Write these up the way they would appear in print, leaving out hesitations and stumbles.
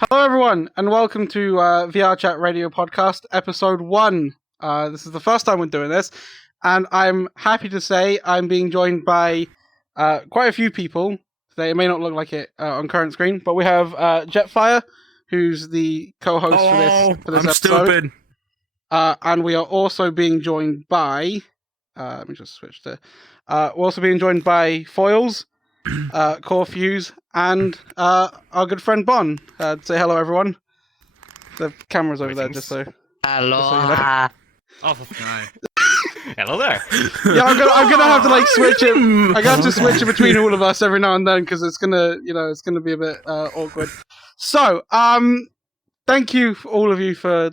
Hello, everyone, and welcome to Vrchat Radio podcast, episode 1. This is the first time we're doing this, and I'm happy to say I'm being joined by quite a few people today. It may not look like it on current screen, but we have Jetfire, who's the co-host for this episode. Stupid. And we are also being joined by... let me just switch to... we're also being joined by Foils, KoreFuze, and our good friend Bon. Say hello, everyone. The camera's over there, just so. Hello. Just so you know. Oh, hi. Hello there. Yeah, I'm gonna have to like switch it. I'm gonna have to switch it between all of us every now and then because it's gonna be a bit awkward. So, thank you all of you for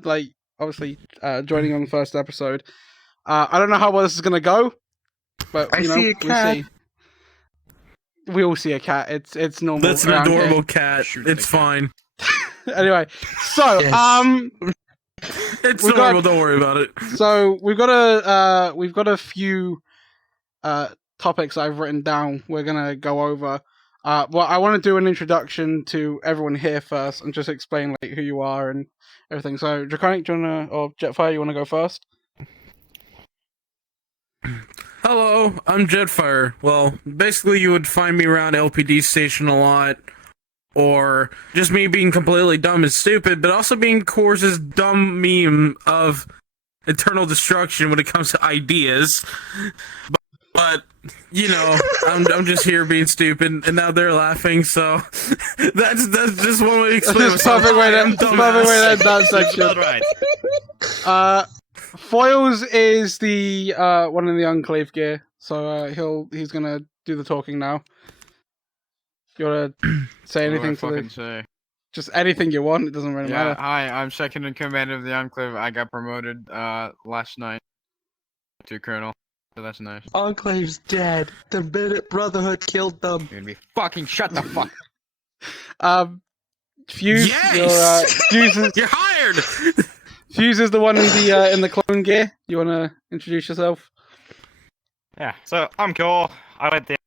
obviously joining on the first episode. I don't know how well this is gonna go, but I see a cat. We all see a cat. It's normal. That's an adorable cat. It's fine. Anyway, so Yes. It's normal. Don't worry about it. So we've got a few topics I've written down. We're gonna go over. Well, I want to do an introduction to everyone here first and just explain who you are and everything. So Draconic, or Jetfire, you wanna go first? Hello, I'm Jetfire. Well, basically, you would find me around LPD station a lot, or just me being completely dumb and stupid, but also being Core's dumb meme of eternal destruction when it comes to ideas. But you know, I'm just here being stupid, and now they're laughing. So that's just one way to explain myself. Perfect way to end that section. Right. Foils is the one in the Enclave gear, so he's gonna do the talking now. You wanna say anything just anything you want? It doesn't really matter. Hi, I'm second in command of the Enclave. I got promoted last night to Colonel, so that's nice. Enclave's dead. The Minute Brotherhood killed them. You're gonna be fucking shut the fuck. Fuse, Yes! You're hired. Fuse is the one in the clone gear. You wanna introduce yourself? Yeah, so I'm Core. I led the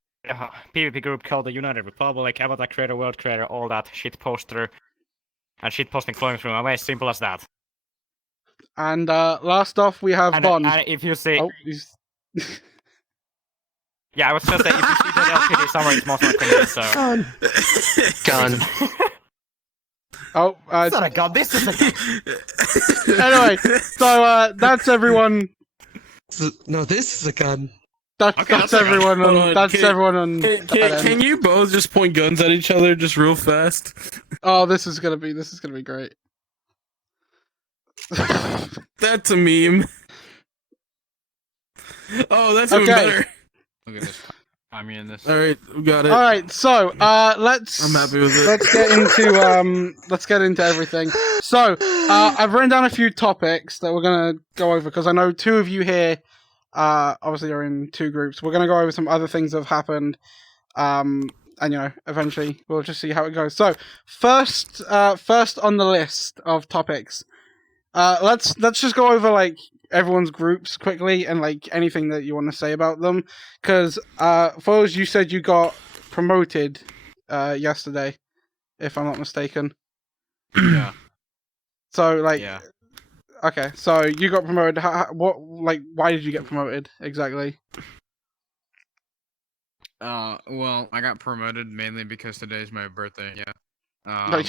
PvP group called the United Republic, Avatar Creator, World Creator, all that shit poster and shit posting clones from away, simple as that. And last off we have Bond. And if you see... Oh, yeah, I was just saying, if you see that LPD somewhere, it's most likely me, so... Gun. Oh, It's not a gun, this is a gun! Anyway, so that's everyone. No, this is a gun. That's everyone on. Everyone on. Can you both just point guns at each other just real fast? Oh, this is gonna be great. That's a meme. Oh, that's even better. Look at this. I'm in this. All right, we got it. All right, so let's. I'm happy with it. Let's get into everything. So I've written down a few topics that we're gonna go over because I know two of you here, obviously are in two groups. We're gonna go over some other things that have happened, and eventually we'll just see how it goes. So first on the list of topics, let's just go over everyone's groups quickly and anything that you want to say about them, because Foles, you said you got promoted yesterday, if I'm not mistaken. Yeah. So Yeah. Okay, so you got promoted. Why did you get promoted exactly? Well, I got promoted mainly because today's my birthday. Yeah.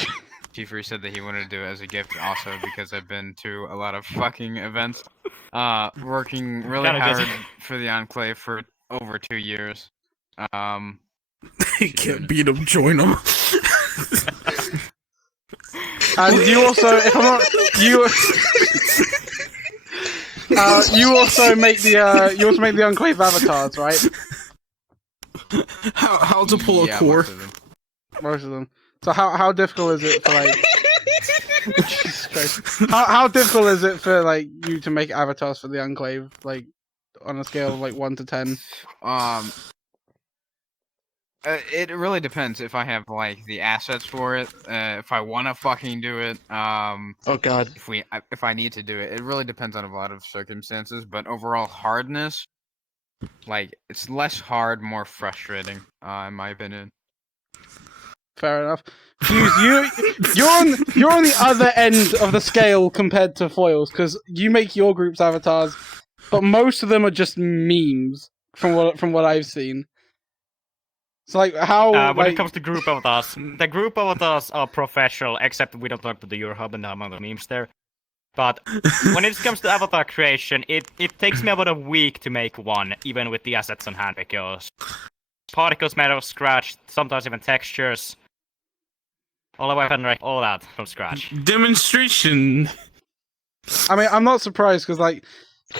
Chief Reese said that he wanted to do it as a gift, also because I've been to a lot of fucking events, working really hard for the Enclave for over 2 years. You can't beat them, join them. And you also, if I'm not, you also make the Enclave avatars, right? How to pull a core? Most of them. So how difficult is it for Jesus Christ. How difficult is it for you to make avatars for the Enclave, on a scale of 1 to 10? It really depends if I have the assets for it. If I want to fucking do it. Oh god. If I need to do it, it really depends on a lot of circumstances. But overall hardness, it's less hard, more frustrating. In my opinion. Fair enough. you're on the other end of the scale compared to Foils because you make your group's avatars, but most of them are just memes from what I've seen. So like how when it comes to group avatars, the group avatars are professional, except we don't talk to the Eurohub and the amount of memes there. But when it comes to avatar creation, it takes me about a week to make one, even with the assets on hand, because particles made of scratch, sometimes even textures, all the weaponry, all that from scratch. Demonstration. I mean, I'm not surprised because like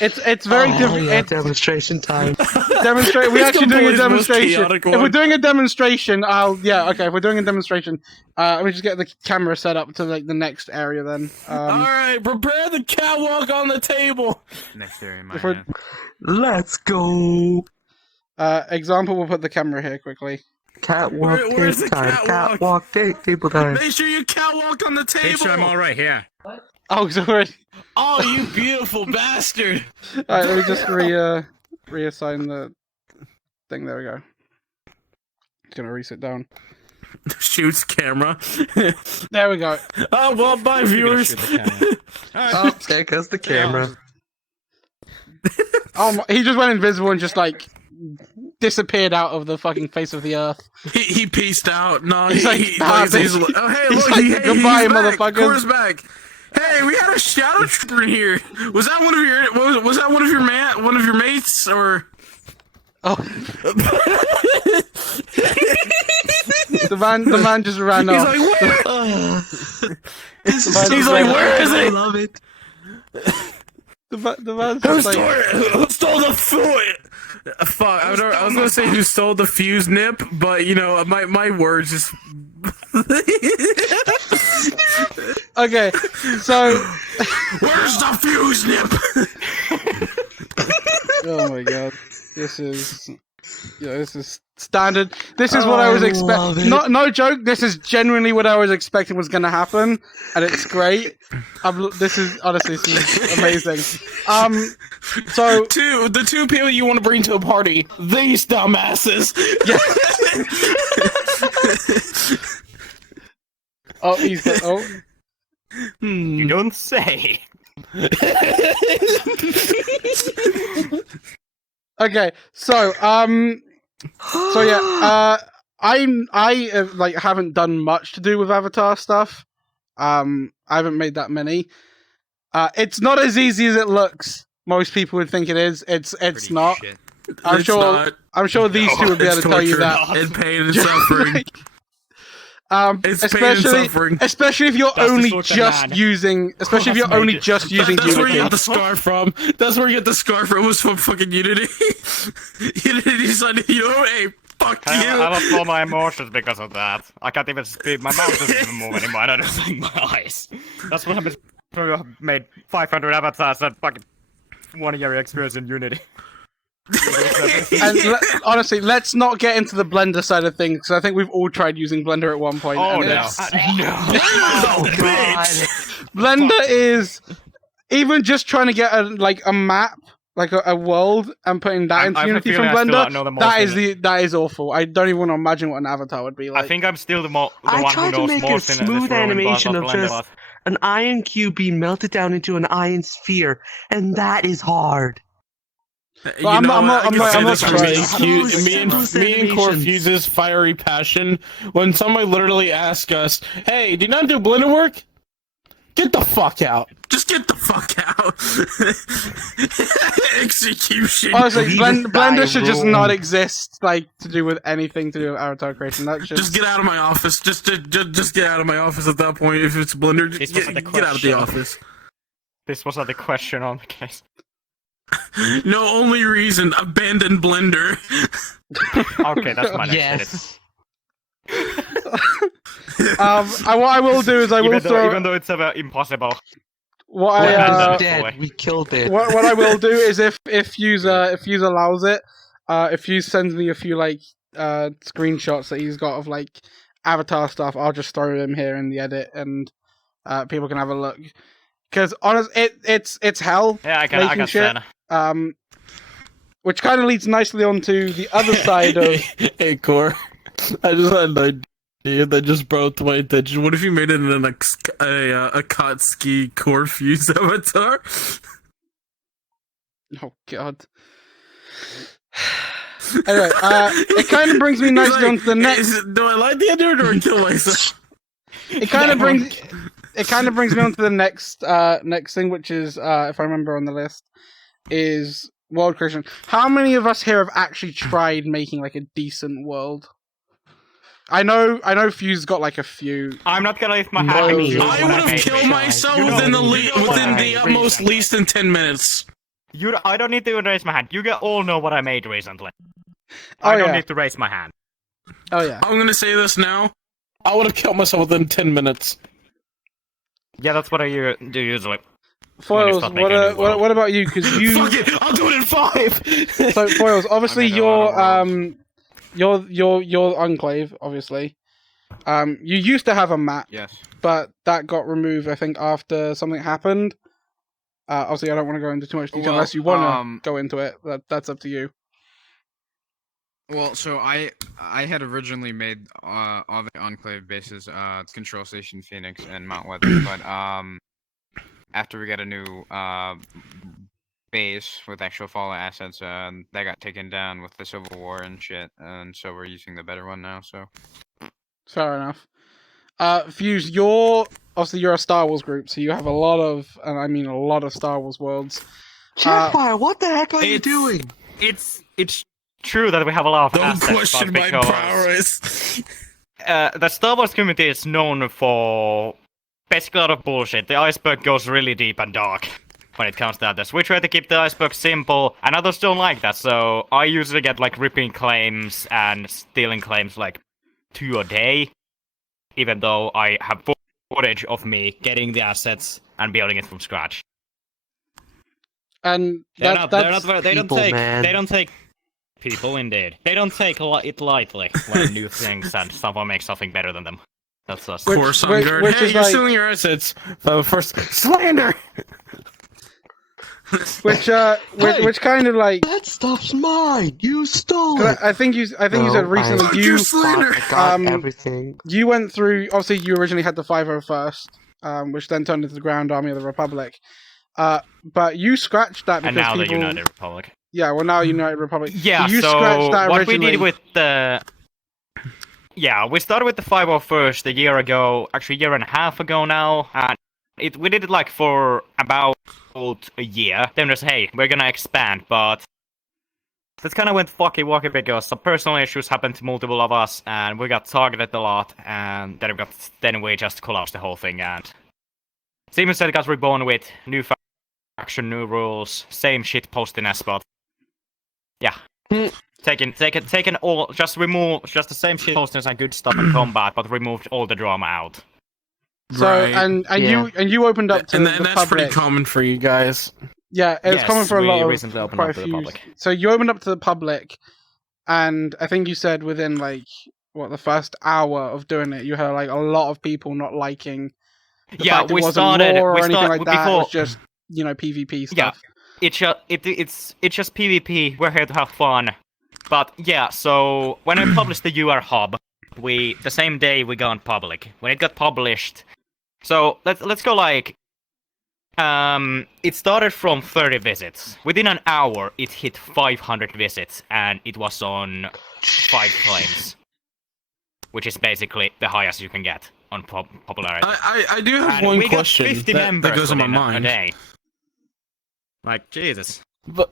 it's very different. Yeah, demonstration time. Demonstrate. We're actually doing a It's the most demonstration. chaotic If one. we're doing a demonstration, If we're doing a demonstration, let me just get the camera set up to like the next area then. Alright, prepare the catwalk on the table. Next area in my If we're- hand. Let's go. Example, we'll put the camera here quickly. Catwalk Where's table the time. catwalk? Table time. Make sure you catwalk on the table. Make sure I'm alright here. Oh, sorry. Oh, you beautiful bastard. Alright, let me just reassign the thing. There we go. Just gonna reset down. Shoots camera. There we go. Oh, well, bye, viewers. Oh, there goes the camera. Oh, he just went invisible and just like disappeared out of the fucking face of the earth. He pieced out. No, He's like, oh, hey, he's look, like, hey, goodbye, he's back. motherfuckers. Core's back. Hey, we had a shadow trooper in here. Was that one of your one of your mates or? Oh, the man just ran He's off. like, where? He's like, where is I it? love it. The man's Who just like, stole the fuse? Fuck, I was gonna say who stole the fuse nip, but you know my words just. okay, so Where's the fuse nip? oh my god, this is standard. This is what I was love expecting. it. No joke. This is genuinely what I was expecting was going to happen, and it's great. This is amazing. So The two people you want to bring to a party, these dumbasses. oh, he's got, oh. You don't say. Okay, so yeah, I like haven't done much to do with Avatar stuff. I haven't made that many. It's not as easy as it looks. Most people would think it is. It's Pretty not. shit. I'm sure these two would be able to tell you that. It's pain and suffering. It's pain and suffering. Especially if you're That's the only sort of just man. using, especially if you're only just using That's where you Unity. get the scar from. That's where you get the scar from. It was from fucking Unity. Unity said, hey, fuck you. I lost all my emotions because of that. I can't even speak. My mouth doesn't even move anymore. I don't see my eyes. That's what happens when you have made 500 avatars and fucking 1 year experience in Unity. And honestly, let's not get into the Blender side of things because I think we've all tried using Blender at one point. Oh and no! Oh god. Blender is even just trying to get a map, like a world, and putting that into I have a Unity from feeling I still don't know the Blender. most That is awful. I don't even want to imagine what an avatar would be like. I think I'm still the I one who tried to knows make a most in this smooth room animation about of Blender, just an iron cube being melted down into an iron sphere, and that is hard. Well, I'm not surprised. Me and Simple KoreFuze's fiery passion. When somebody literally asks us, "Hey, do you not do Blender work?" Get the fuck out. Just get the fuck out. Execution. Honestly, We just Blender die should just wrong. not exist, like to do with anything to do with avatar creation. That's Just get out of my office. Just get out of my office at that point. If it's Blender, This just wasn't the get out of the question. office. This was not the question on the case. No, only reason, abandon Blender. Okay, that's my next edit. Yes. what I will do is I will Even though it's impossible. what I Blender. Dead. We killed it. what I will do is if Fuse allows it, if Fuse sends me a few like screenshots that he's got of like avatar stuff, I'll just throw them here in the edit and people can have a look. Because honestly, it's hell. Yeah, I making can shit. stand. Which kind of leads nicely onto the other side of. Hey, Core. I just had an idea. Yeah, that just brought to my attention. What if you made it in a Akatsuki KoreFuze avatar? Oh God. Anyway, it kind of brings me nicely on to the next. Do I like the idea or kill myself? It kind of brings me on to the next thing, which is if I remember on the list, is world creation. How many of us here have actually tried making like a decent world? I know Fuze got like a few. I'm not gonna leave my hand. I would have killed myself within the utmost least in 10 minutes. I don't need to raise my hand. You all know what I made recently. Oh, I don't need to raise my hand. Oh yeah. I'm gonna say this now. I would have killed myself within 10 minutes. Yeah, that's what I do usually. Foils, what about you? Because you. Fuck it, I'll do it in 5. So Foils, obviously I made a lot of you're Enclave, obviously. You used to have a map, Yes. but that got removed, I think, after something happened. Obviously, I don't want to go into too much detail unless you want to go into it. That's up to you. Well, so I had originally made all the Enclave bases Control Station Phoenix and Mount Weather, but after we got a new base with actual Fallout assets, that got taken down with the Civil War and shit, and so we're using the better one now. So Fair enough. Fuse, you're a Star Wars group, so you have a lot of, and I mean a lot of Star Wars worlds. Jetfire, what the heck are you doing? It's true that we have a lot of Don't assets, question but my because, prowess. the Star Wars community is known for basically a lot of bullshit. The iceberg goes really deep and dark when it comes to others. We try to keep the iceberg simple, and others don't like that, so I usually get like ripping claims and stealing claims like 2 a day, even though I have footage of me getting the assets and building it from scratch. And They man. don't take people indeed. They don't take it lightly when new things and someone makes something better than them. That's us. Which- Poor Sun which- Guard. which Hey, is you're like- stealing your assets. First, slander! which kind of like, That stuff's mine. You stole 'cause it. I think you said recently Fuck you your slander! I got um, everything. you went through. Obviously, you originally had the 501st, which then turned into the Ground Army of the Republic. But you scratched that because And now people. the United Republic. Yeah, well now United Republic. Yeah, you so scratched that what originally. we did with the... Yeah, we started with the 501st a year ago, actually a year and a half ago now, and we did it like for about a year. Then we just, hey, we're gonna expand, but that kind of went fucky-wucky because some personal issues happened to multiple of us, and we got targeted a lot, and then we just collapsed the whole thing, and Steven said it got reborn with new faction, new rules, same shit post in S-Bot. Yeah. Taken all, just remove just the same shit posters and good stuff in combat, but removed all the drama out. So Right. and Yeah. you opened up to And the that's public. pretty common for you guys. Yeah, it's Yes, common for a we lot of recently opened quite up a to the few. public. So you opened up to the public, and I think you said within like the first hour of doing it, you had like a lot of people not liking. The Yeah, fact it we wasn't started. lore or We anything started like that. It before. was just PvP Yeah, stuff. it's just PvP. We're here to have fun. But yeah, so when I published the UR hub, the same day we got public. When it got published, so let's go like. It started from 30 visits. Within an hour, it hit 500 visits, and it was on 5 claims, which is basically the highest you can get on popularity. I do have And one we question got 50 that members goes on my within a mind. day. Like Jesus. But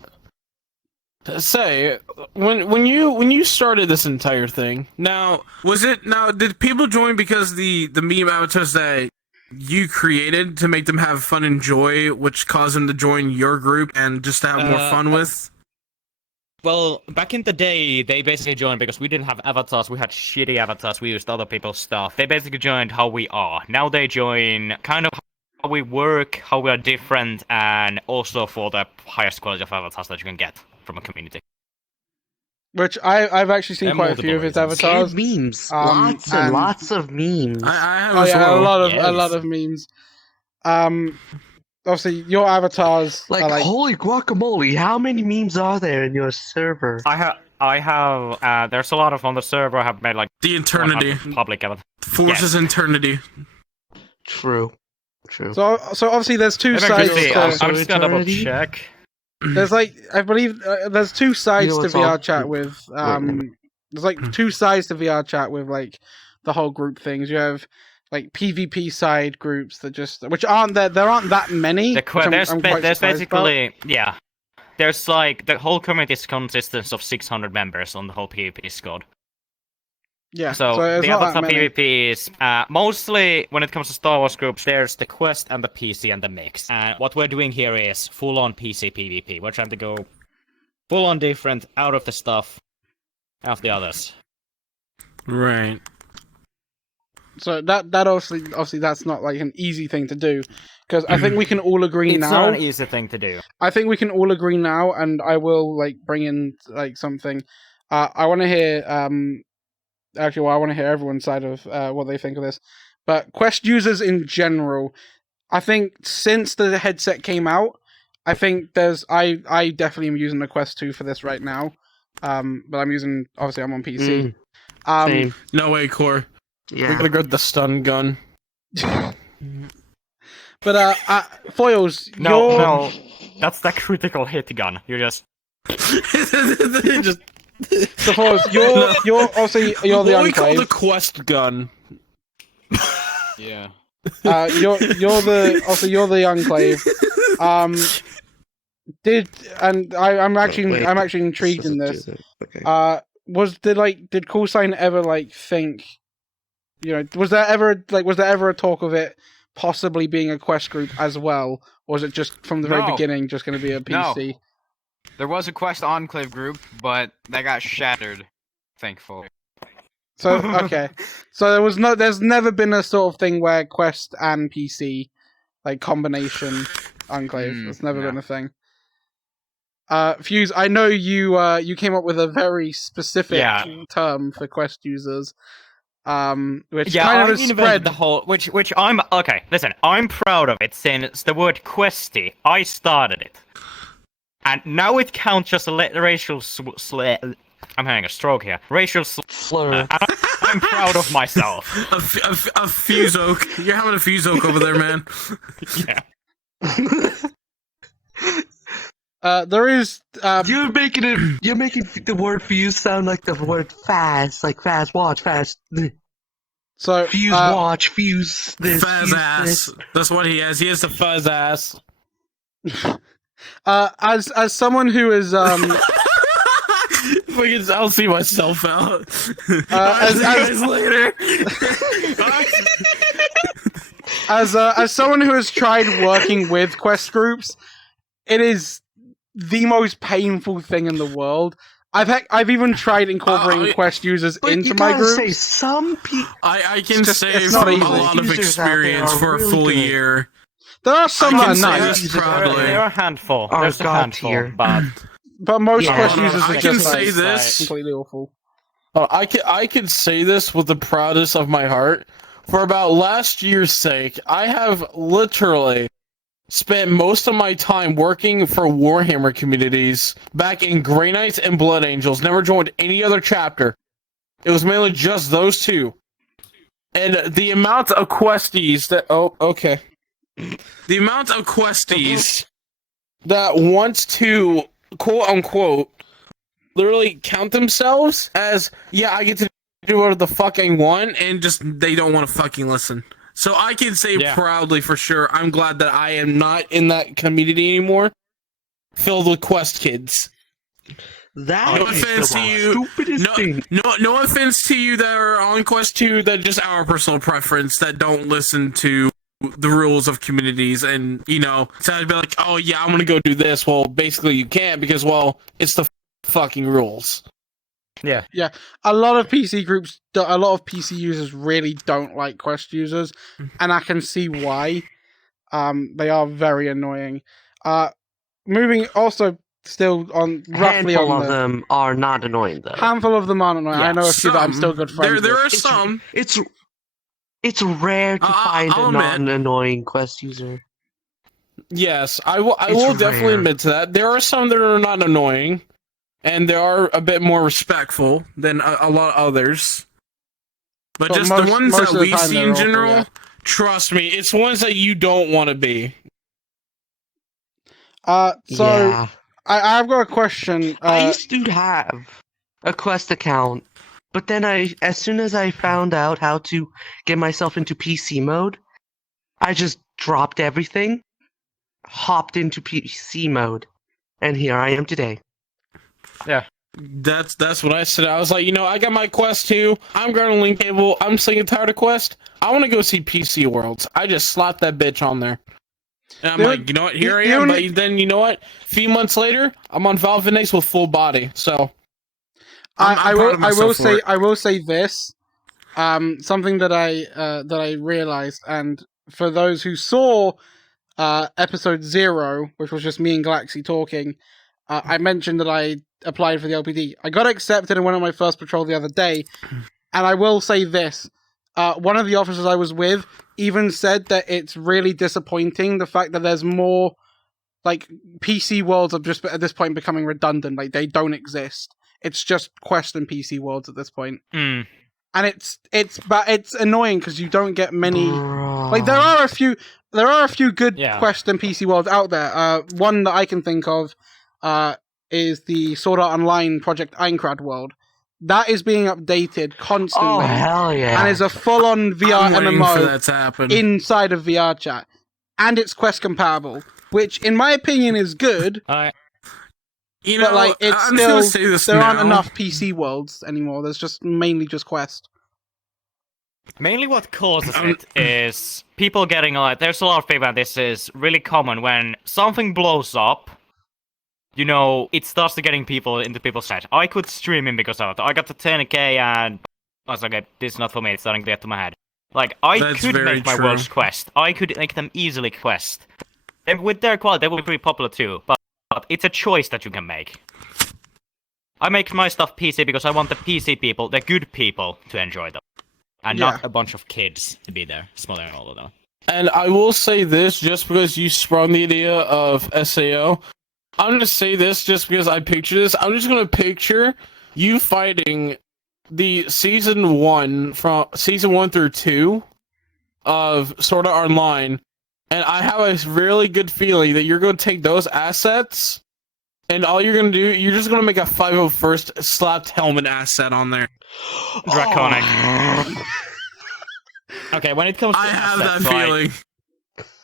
say when you started this entire thing, did people join because the meme avatars that you created to make them have fun and joy, which caused them to join your group and just to have more fun with? Well, back in the day, they basically joined because we didn't have avatars. We had shitty avatars. We used other people's stuff. They basically joined how we are. Now they join kind of how we work, how we are different, and also for the highest quality of avatars that you can get from a community. Which I've actually seen And quite a few of his multiple avatars. And memes. and- Lots of memes. I have Oh as yeah, well. a lot of memes. Obviously your avatars Like, are like holy guacamole, how many memes are there in your server? I I have. There's a lot of on the server. I have made like The eternity. public. Forces eternity. True. So obviously there's two I'm sides. just gonna double check. There's like I believe there's two sides to what's VR all- chat with. There's like two sides to VR chat with like the whole group things. You have like PvP side groups that which aren't there aren't that many. There's there's basically There's like the whole community is consistent of 600 members on the whole PvP squad. Yeah. So there's the not Avatar that many. PvP is mostly when it comes to Star Wars groups. There's the Quest and the PC and the mix. And what we're doing here is full-on PC PvP. We're trying to go full-on different, out of the stuff of the others. Right. So that obviously that's not like an easy thing to do, because I think we can all agree It's now. not an easy thing to do. I think we can all agree now, and I will like bring in like something. I want to hear. Actually, I want to hear everyone's side of what they think of this. But Quest users in general, I think since the headset came out, I think I definitely am using the Quest 2 for this right now. But I'm on PC. Same. No way, Core. Yeah. We're gonna go with the stun gun. But Foils, No, that's the critical hit gun. You just Just So Foils, you're obviously you're the what we call Enclave. the quest gun. Yeah. You're the Enclave. I'm actually intrigued in this. Okay. Did Callsign ever like think, was there ever a talk of it possibly being a quest group as well, or was it just from the very No. beginning just going to be a PC? No. There was a Quest Enclave group, but that got shattered, thankfully. So okay, so there's never been a sort of thing where Quest and PC like combination Enclave. It's never no. been a thing. Fuse, I know you came up with a very specific term for Quest users, which kind of has spread the whole which I'm okay. Listen, I'm proud of it since the word questy. I started it, and now it counts as a racial I'm having a stroke here. Racial Slur. I'm proud of myself. A fuse oak. You're having a fuse oak over there, man. Yeah. There is You're making the word fuse sound like the word fast, like fast watch, fast. so Fuse watch, fuse this. Fuzz fuse ass. this. That's what he has. He has the fuzz ass. as someone who is I'll see myself out. as later. as someone who has tried working with Quest groups, it is the most painful thing in the world. I've even tried incorporating Quest users But into you my gotta group. say, some people. I can It's say not from easy. a lot of Users out there experience are for a really full good. year. There are some I that can are say nice, this proudly. There are a handful. Oh, There's a God handful, tier. but but most Yeah. Quest No, users I are can just say like, this. completely awful. I can say this with the proudest of my heart. For about last year's sake, I have literally spent most of my time working for Warhammer communities back in Grey Knights and Blood Angels. Never joined any other chapter. It was mainly just those two. And the amount of questies that... Oh, okay. The amount of questies that want to, quote-unquote, literally count themselves as, yeah, I get to do whatever the fuck I want, and just they don't want to fucking listen. So I can say proudly for sure, I'm glad that I am not in that community anymore, filled with Quest kids. That No is offense the to you. stupidest thing. No offense to you that are on Quest 2, that just our personal preference, that don't listen to the rules of communities, and, so I'd be like, oh yeah, I'm gonna go do this. Well, basically you can't, because, well, it's the fucking rules. yeah. A lot of PC groups, a lot of PC users really don't like Quest users, and I can see why. They are very annoying. Moving also still on roughly Handful on of the them are not annoying though. handful of them aren't annoying. I know a few that I'm still good friends There with. are some. It's rare to find I'll a admit. non-annoying Quest user. Yes, I will It's definitely rare. admit to that. There are some that are not annoying. and they are a bit more respectful than a lot of others. But just most- the ones most that of the we time see they're in awful, general, yeah. trust me, it's ones that you don't want to be. So yeah. I've got a question. I used to have a Quest account, but then as soon as I found out how to get myself into PC mode, I just dropped everything, hopped into PC mode, and here I am today. That's what I said. I was like, I got my Quest 2. I'm grabbing Link Cable. I'm sick and tired of Quest. I want to go see PC Worlds. I just slapped that bitch on there. And I'm like, you know what? Here I am. But then, you know what? A few months later, I'm on Valve Index with full body. So I will say this. Something that I realized, and for those who saw episode 0, which was just me and Galaxy talking, I mentioned that I applied for the LPD. I got accepted and went on my first patrol the other day, and I will say this. One of the officers I was with even said that it's really disappointing the fact that there's more, like, PC worlds are just at this point becoming redundant. Like, they don't exist. It's just Quest and PC worlds at this point. Mm. And it's annoying because you don't get many. Bro. Like, there are a few good Yeah. Quest and PC worlds out there. One that I can think of is the Sword Art Online Project Aincrad world. That is being updated constantly. Oh, hell yeah. And is a full-on VR I'm waiting for MMO that to happen. inside of VR chat. And it's Quest compatible, which in my opinion is good, but like it's I'm just gonna say still this there aren't now. enough PC worlds anymore. There's just mainly just Quest. Mainly what causes it is people getting like, there's a lot of feedback. This is really common when something blows up. It starts to getting people into people's chat. I quit streaming because of it. I got to 10k and I was like, okay, this is not for me. It's starting to get to my head. Like, I That's could very make my true. worlds Quest. I could make them easily Quest. And with their quality, they will be pretty popular too. But it's a choice that you can make. I make my stuff PC because I want the PC people, the good people, to enjoy them. And not a bunch of kids to be there, smothering all of them. And I will say this, just because you sprung the idea of SAO, I'm going to say this just because I picture this. I'm just going to picture you fighting the season 1 through 2 of Sword Art Online, and I have a really good feeling that you're going to take those assets, and all you're going to do, you're just going to make a 501st slapped helmet asset on there. Draconic. Okay, when it comes to I have assets, that feeling.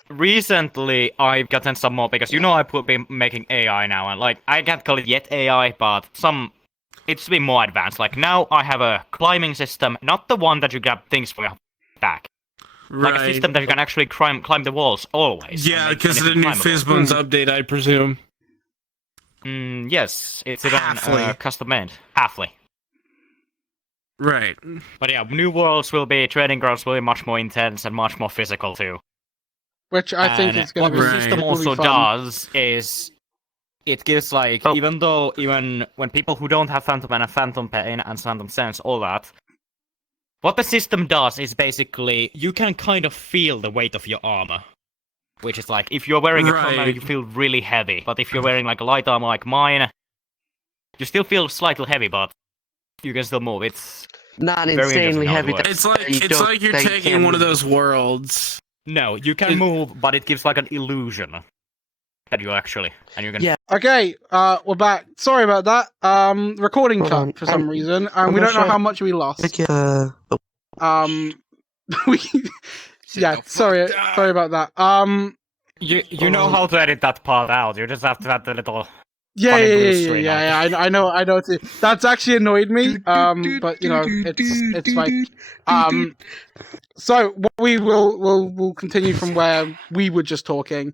Recently, I've gotten some more because I will be making AI now, and like I can't call it yet AI, but it's been more advanced. Like now, I have a climbing system, not the one that you grab things for your back, like a system that you can actually climb the walls always. Yeah, because of the new Fizzbones update, I presume. Yes, it's even Halfly. custom made, halfly. Right. But yeah, new worlds will be training grounds will be much more intense and much more physical too. Which I think is going to what be the system really also fun. does is it gives like even when people who don't have Phantom and Phantom Pain and Phantom Sense, all that, what the system does is basically you can kind of feel the weight of your armor. Which is like if you're wearing a armor, you feel really heavy. But if you're wearing like a light armor like mine, you still feel slightly heavy, but you can still move. It's not very interesting heavy. works. It's like you're taking one of those worlds. No, you can move, but it gives like an illusion that you actually and you can. Yeah. Okay, we're back. Sorry about that. Recording Hold cut on. for some reason, and I'm we not don't know sure. how much we lost. We. Yeah, sorry about that. You know how to edit that part out. You just have to add the little. Yeah, funny blue screen I know too. That's actually annoyed me. But it's fine. So what we'll continue from where we were just talking.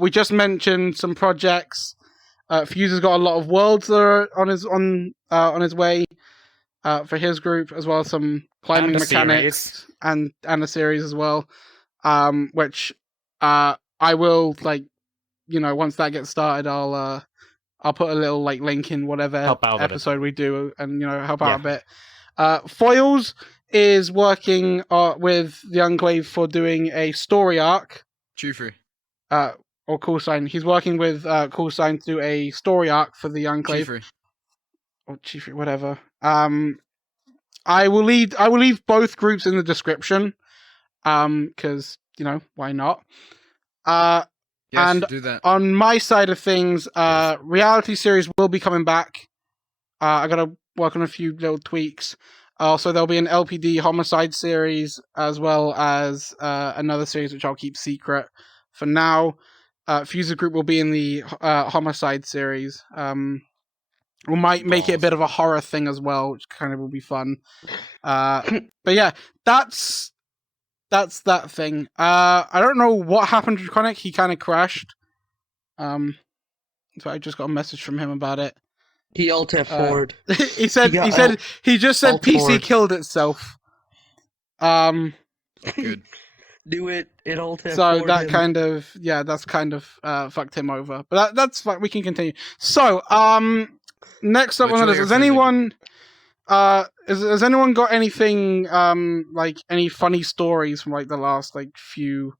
We just mentioned some projects. Fuze has got a lot of worlds that are on his way for his group, as well as some climbing mechanics and a series as well. Which I will once that gets started, I'll put a little link in whatever episode we do, and help out a bit. Foils is working with the Enclave for doing a story arc. Chiefrey. Or Callsign. He's working with Callsign to do a story arc for the Enclave. Chiefrey. or Chief, whatever. I will leave both groups in the description. Because why not? Yes, and do that. on my side of things, reality series will be coming back. I gotta work on a few little tweaks. So there'll be an LPD homicide series as well as another series which I'll keep secret for now. Fuser Group will be in the homicide series. We might make it a bit of a horror thing as well, which kind of will be fun. But yeah, that's that thing. I don't know what happened to Chronic. He kind of crashed. So I just got a message from him about it. He alt F4'd. he just said alt PC forward. killed itself. Good. Do it. It alt F4'd So that him. that's kind of fucked him over. But that's fine. We can continue. So next up on the list, has anyone has anyone got anything like any funny stories from like the last like few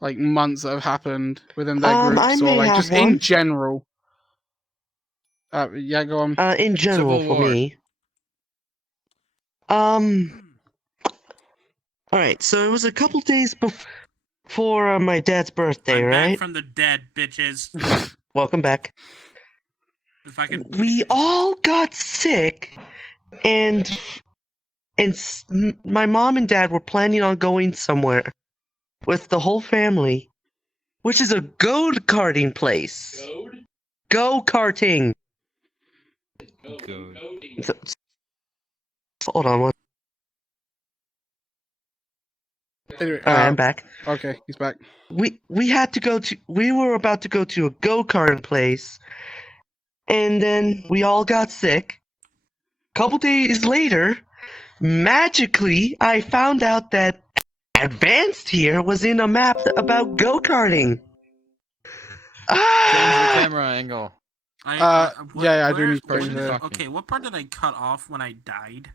like months that have happened within their I groups, may or like have just one. in general? Yeah, go on. In general, Civil for War. me. Alright, so it was a couple days before my dad's birthday, I'm right? back from the dead, bitches. Welcome back. If I could. We all got sick, and my mom and dad were planning on going somewhere with the whole family, which is a go-karting place. Go-karting. Good. Hold on one. Anyway, Alright, I'm back. Okay, he's back. We were about to go to a go-kart place, and then we all got sick. Couple days later, magically, I found out that Advanced here was in a map about go-karting. Change the Ah! camera angle. I do need to where change did- the- Okay, what part did I cut off when I died?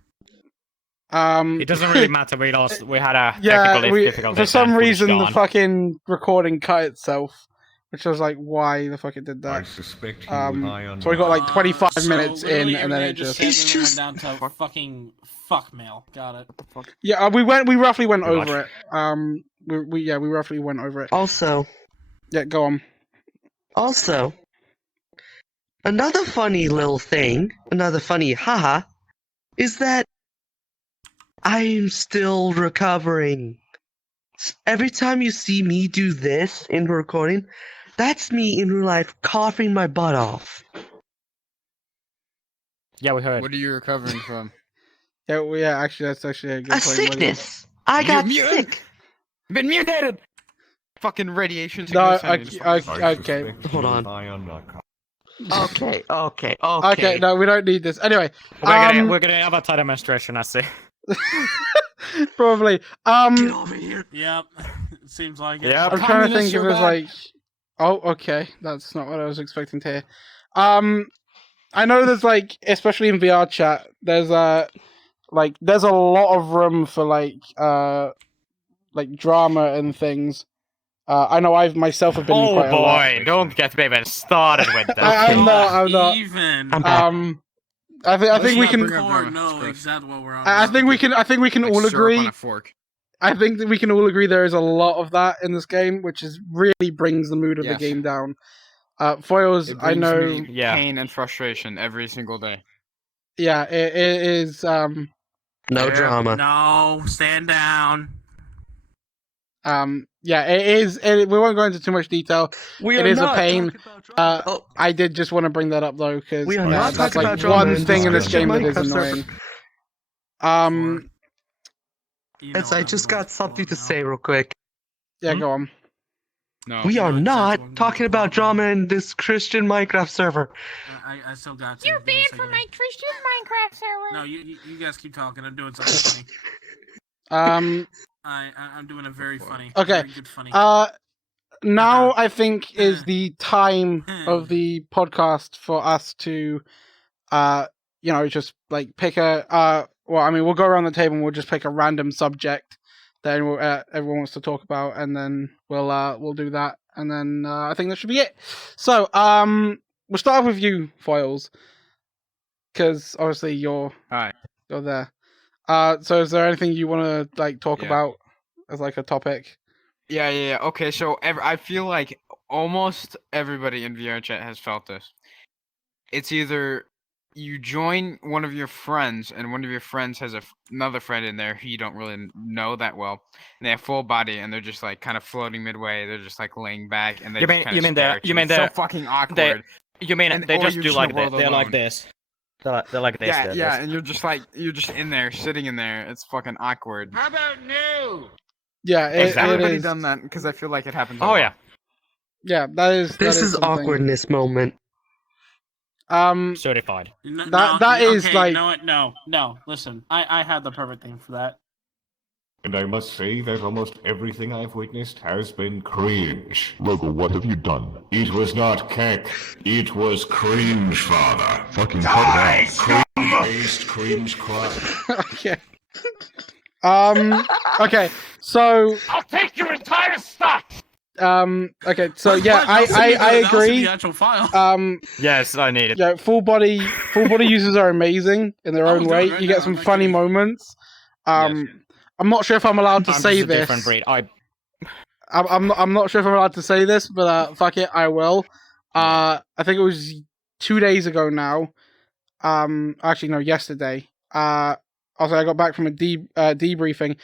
It doesn't really matter. We had a yeah, technical difficulty. for some then footage reason the gone. fucking recording cut itself, which I was like, why the fuck it did I that? suspect he was high on So we got like 25 So minutes in, literally and then it everything just It's said, just- went down to fucking fuck mail. Got it. yeah. We roughly went Pretty over it. We roughly went over it. Also, Yeah, go on. another funny little thing, another funny haha, is that I'm still recovering. Every time you see me do this in recording, that's me in real life coughing my butt off. Yeah, we heard. What are you recovering from? Yeah, actually, that's actually a good A point. William. sickness. I got mutant? sick. Been mutated. Fucking radiation. No, sickness. I okay. suspect he Hold was on. high on narcotics. Okay. Okay, no, we don't need this. Anyway, We're getting avatar demonstration, I see. probably. Get over here. Yep. It seems like it. Yeah. I'm trying to think Communists if are there's back. like. Oh, okay. That's not what I was expecting to hear. I know there's like, especially in VR chat, there's a lot of room for like drama and things. I know I've myself have been in Oh quite a lot. boy, don't get me even started with that. I'm not. Even. I'm back. I think we Let's can. not Bring up record, drama. no, It's gross. exactly what we're on. I think we can. I think we can Like all syrup agree. on a fork. I think that we can all agree there is a lot of that in this game, which is really brings the mood of the Yes. game down. Foils, It I brings know. me Yeah. pain and frustration every single day. Yeah, it is. No drama. No, stand down. Yeah, it is. We won't go into too much detail. We It are is a not pain. talking about drama. Uh, I did just want to bring that up though, because We are not that's talking like about drama one in thing in this game Christian that is Minecraft server. annoying. You know Yes, what I I'm just going got something to now. say real quick. Yeah, go on. No. We are know exactly not what I'm talking gonna about talk about. drama in this Christian Minecraft server. I still got to. You're Give me a banned second from here. my Christian Minecraft server. No, you guys keep talking. I'm doing something funny. I'm doing a very funny. Okay. Very good funny. Now I think is the time of the podcast for us to, just like pick a. Well, I mean, we'll go around the table and we'll just pick a random subject that everyone wants to talk about, and then we'll do that, and then I think that should be it. So, we'll start off with you, Foils. because obviously you're Alright. there. So is there anything you want to like talk about as like a topic? Yeah. Okay, so I feel like almost everybody in VR chat has felt this. It's either you join one of your friends, and one of your friends has another friend in there who you don't really know that well, and they have full body, and they're just like kind of floating midway. They're just like laying back, and they You just mean- kinda you mean stare the- at you mean It's so the- fucking awkward. You mean And- they or just you're do just like in the this? world They're like alone. this. They're like this. Yeah, they're yeah, this. and you're just in there, sitting in there. It's fucking awkward. How about new? Yeah, Exactly. it Everybody is. done that because I feel like it happens. A Oh lot. yeah, Yeah, that is. This that is something. awkwardness moment. certified. That is okay, like- You know what? No. Listen, I had the perfect thing for that. And I must say that almost everything I've witnessed has been cringe. Logo, what have you done? It was not keck, it was cringe, father. Fucking cut it out. Cringe-based cringe crime. Okay. Okay. So. I'll take your entire stock. Okay. So yeah, But I that was agree. the actual file. Yes, I need it. Yeah, full body users are amazing in their I own was way. doing it right You get now, some I'm funny actually- moments. I'm not sure if I'm allowed to I'm say just a this. different breed. I'm not sure if I'm allowed to say this, but fuck it, I will. I think it was 2 days ago now. Actually no, yesterday. Also I got back from a debriefing.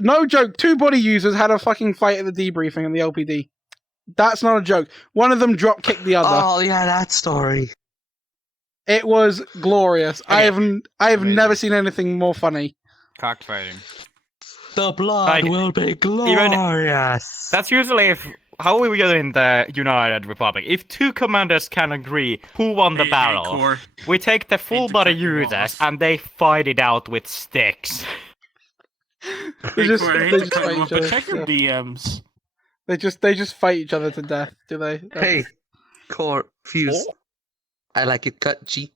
No joke, 2 body users had a fucking fight at the debriefing in the LPD. That's not a joke. One of them drop kicked the other. Oh yeah, that story. It was glorious. I have Amazing. never seen anything more funny. Cockfighting. The blood Like, will be glorious. That's usually how we do in the United Republic. If 2 commanders can agree who won the Hey, battle, Core. we take the full to body cut you users off. and they fight it out with sticks. They just, Core, I hate they to just cut fight you off, each but other. check your Yeah. DMs. They just fight each other to death, do they? Hey, KoreFuze. I like it cut, G.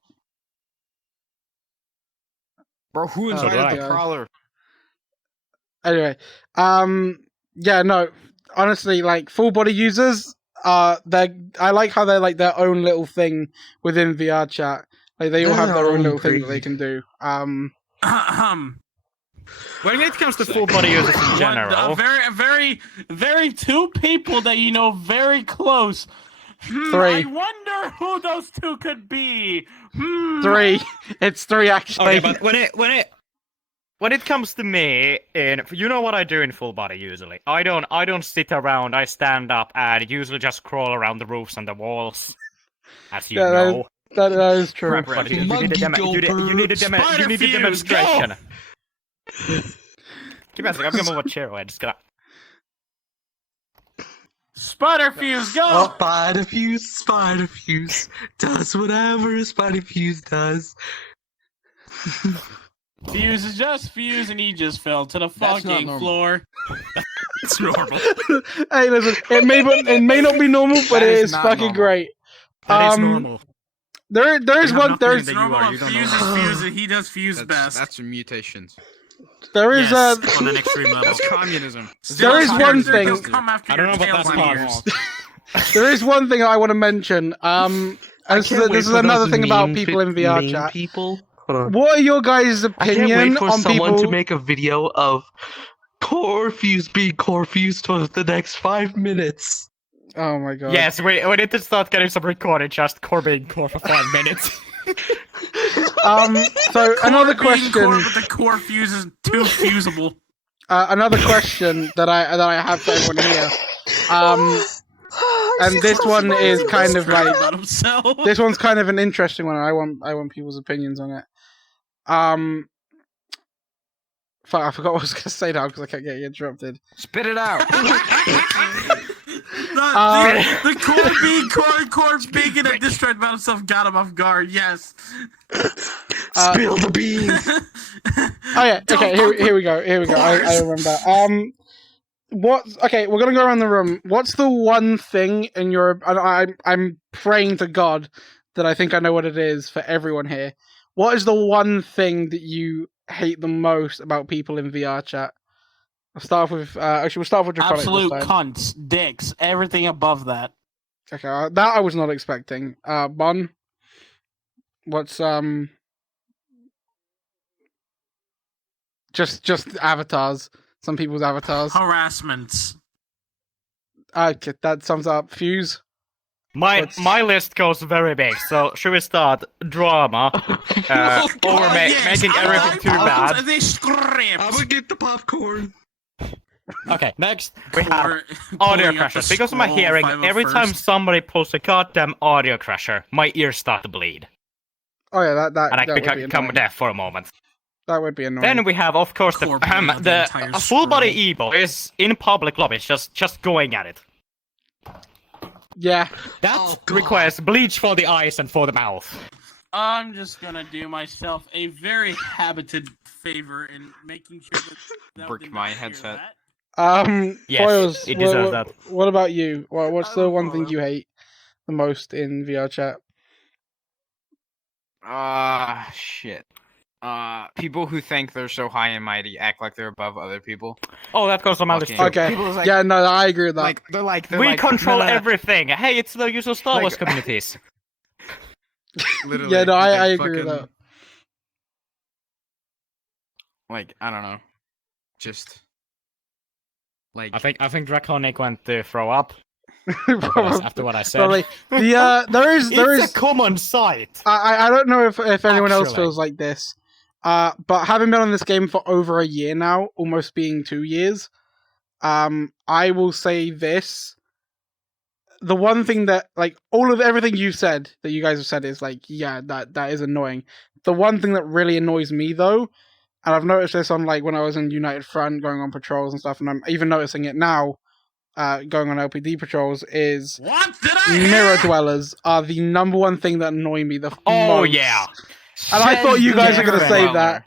Bro, who Oh, invited my the God. crawler? Anyway, yeah, no, honestly, like full body users, I like how they're like their own little thing within VR chat. Like they all have their own little thing that they can do. When it comes to full body users in general, Very 2 people that you know very close. 3. I wonder who those 2 could be. 3. It's 3 actually. okay, but when it comes to me, you know what I do in full body usually. I don't sit around. I stand up and usually just crawl around the roofs and the walls, as you Yeah, know. that is true. But you need a demonstration. Give me a second. I'm gonna move a chair away. Just gonna. Spider-Fuse, go! Spider-Fuse does whatever Spider-Fuse does. Fuse is just Fuse, and he just fell to the That's not fucking normal. floor. It's normal. Hey, listen, it may not be normal, but That it is is not fucking normal. great. That is normal. There is have one. nothing There's that you Normal are, you don't Fuse know. is Fuse, and he does Fuse best. That's some mutations. there is Yes, on an extreme level. That's communism. There is one Character thing- will come after I don't your know what tail that's fires. called. there is one thing I want to mention. And this is another thing about people in VR chat. People. Hold on. What are your guys' I can't opinion wait for on someone people? to make a video of KoreFuze being KoreFused for the next 5 minutes. Oh my god. Yes, we need to start getting some recording. Just core being core for 5 minutes. So another Core being question. Core, but the Core Fuse is too fusible. Another question that I have for everyone here. And this one is kind of like about himself. this one's kind of an interesting one. I want people's opinions on it. Fuck, I forgot what I was gonna say now because I kept getting interrupted. Spit it out. The Core being Core speaking and distraught about himself got him off guard. Yes. Spill the beans. Oh yeah. Okay. Here we go. I remember. Okay, we're gonna go around the room. What's the one thing in your? I'm praying to God that I think I know what it is for everyone here. What is the one thing that you hate the most about people in VR chat? I'll start with. Actually, we'll start with Draconic this Absolute time. cunts, dicks, everything above that. Okay, that I was not expecting. Bon, What's just avatars. Some people's avatars. Harassments. Okay, that sums up. Fuze. My list goes very big. So should we start drama? Making everything too bad. They script. I would get the popcorn. Okay, next we have audio crashes. Because of my hearing, every time somebody pulls a goddamn audio crasher, my ears start to bleed. Oh yeah, that And I would be become annoying. deaf for a moment. That would be annoying. Then we have, of course, the entire full body scroll. Evo is in public lobbies, just going at it. Yeah. That requires bleach for the eyes and for the mouth. I'm just gonna do myself a very habited favor in making sure that Brick did my not hear headset. that. Yes, Foils, it deserves that. What about you? What's the one thing you hate the most in VR chat? Shit. People who think they're so high and mighty act like they're above other people. Oh, that goes on my list too. Okay. People's like- Yeah, no, I agree with that. They're We control no. everything. Hey, it's the usual Star Wars communities. Literally, Yeah, no, like, I agree with fucking- that. Like, I don't know. Just like I think Draconic went to throw up Probably. after what I said. Probably. There is It's a common sight. I don't know if anyone else Actually. feels like this. But having been on this game for over a year now, almost being 2 years, I will say this. The one thing that, like, everything you've said, that you guys have said is, like, yeah, that is annoying. The one thing that really annoys me, though, and I've noticed this on, like, when I was in United Front, going on patrols and stuff, and I'm even noticing it now, going on LPD patrols, is What did I mirror hear? dwellers are the number one thing that annoy me the Oh most. yeah. And I thought you guys were going to say Dweller. that.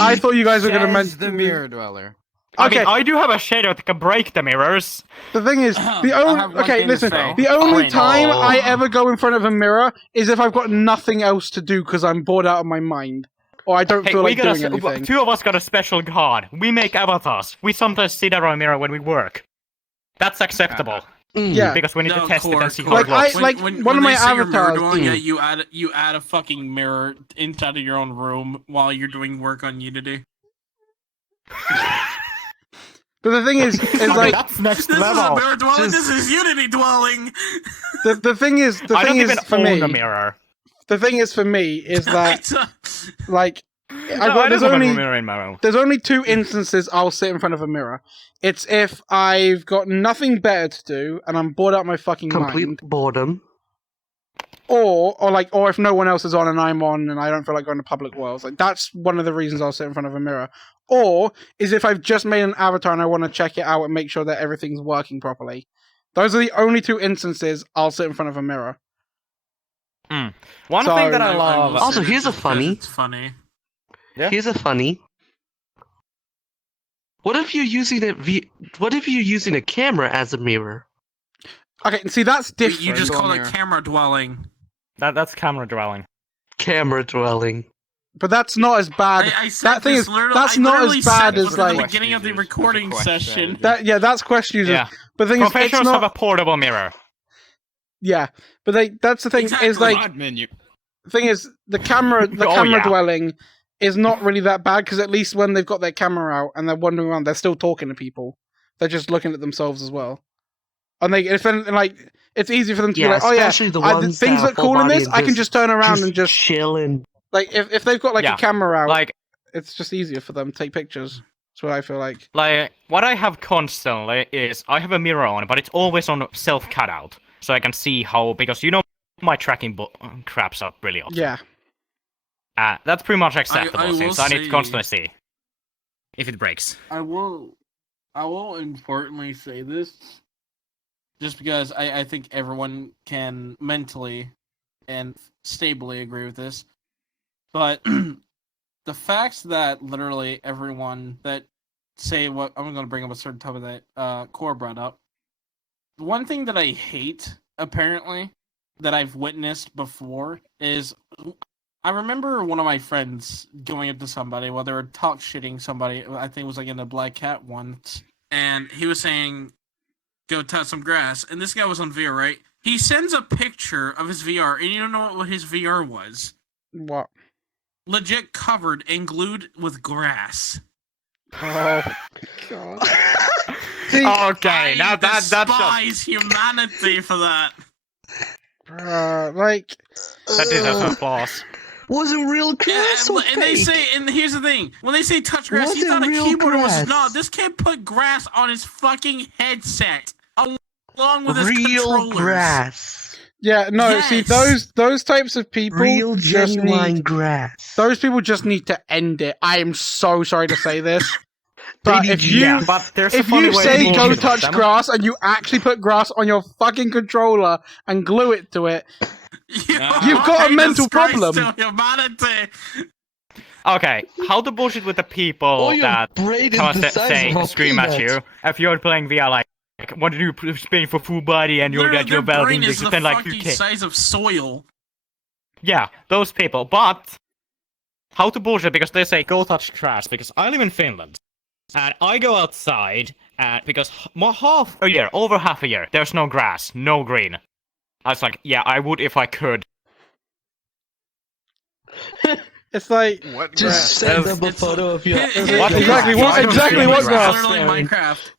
I thought you guys were going to Says mention the mirror dweller. Okay, I mean, I do have a shadow that can break the mirrors. the thing is, the I only have one thing to listen. say. The only Oh, time no. I ever go in front of a mirror is if I've got nothing else to do because I'm bored out of my mind, or I don't Hey, feel we like got doing anything. two of us got a special god. We make avatars. We sometimes sit around a mirror when we work. That's acceptable Yeah, because we need to test it and see how Like, it looks. One of my they say you're mirror avatars- dwelling, yeah, you add a fucking mirror inside of your own room while you're doing work on Unity. but the thing is like that's next This is a level. mirror dwelling. Just- This is Unity dwelling. the thing is I don't even for own me. a mirror. The thing is for me is that It's a- like No, I don't have a mirror in my room. there's only two instances I'll sit in front of a mirror. It's if I've got nothing better to do and I'm bored out of my fucking Complete mind, boredom. or if no one else is on and I'm on and I don't feel like going to public worlds. Like, that's one of the reasons I'll sit in front of a mirror. Or is if I've just made an avatar and I want to check it out and make sure that everything's working properly. Those are the only two instances I'll sit in front of a mirror. One So- thing that I love. will Also, say here's that a just funny- because It's funny. Yeah. Here's a funny. What if you're using a camera as a mirror? Okay, see, that's different. You just call it mirror. camera dwelling. That's camera dwelling. Camera dwelling. But that's not as bad. I said That thing this is, literally- that's I not literally as bad said as, this at the like... beginning of the Quest recording users. There's a session. quest That's quest users. Yeah. But the thing is, it's Professionals have not... a portable mirror. Yeah, but that's the thing, is Exactly. like... Mod menu. thing is, the camera Oh, yeah. dwelling is not really that bad, because at least when they've got their camera out and they're wandering around, they're still talking to people. They're just looking at themselves as well. And it's easy for them to be like, oh yeah, especially the the ones things that look have cool full in body this, and I can just turn around and just, chilling. like, if they've got, like, Yeah. a camera out, Like it's just easier for them to take pictures. That's what I feel like. what I have constantly is I have a mirror on, but it's always on self cutout, so I can see how, because my tracking craps up really often. Yeah. That's pretty much acceptable will since I need to say- constantly see if it breaks. I will importantly say this, just because I think everyone can mentally and stably agree with this, but the facts that literally everyone that say what I'm going to bring up a certain topic that Core brought up. The one thing that I hate, apparently, that I've witnessed before is, I remember one of my friends going up to somebody while they were talk shitting somebody. I think it was like in the Black Cat once, and he was saying, "Go touch some grass." And this guy was on VR, right? He sends a picture of his VR, and you don't know what his VR was. What? Legit covered and glued with grass. Oh, God. See, Okay, now that's despise humanity for that. like... that deserves applause. Was it real grass or And they fake? say, and here's the thing: when they say touch grass, Was he's it not a real keyboard. grass? No, this kid put grass on his fucking headset along with his Real controllers. grass. Yeah, no, see, Yes. those types of people Real just genuine need... grass. Those people just need to end it. I am so sorry to say this. But need if to- you... Yeah, but there's a If funny you way say to go bullshit touch them. grass and you actually put grass on your fucking controller and glue it to it, You've got a mental problem. To humanity. Okay, how to bullshit with the people your that brain is come the and size say, of a scream at peanut. you if you're playing via like, what do you spin for full body and you'll Literally, get your their belt brain index is the and like fucking 2K. size of soil. Yeah, those people. But how to bullshit because they say go touch grass because I live in Finland and I go outside and because over half a year, there's no grass, no green. I was like, yeah, I would if I could. it's like... What Just grass? send That's- them a photo of your. Exactly what grass? Literally Minecraft.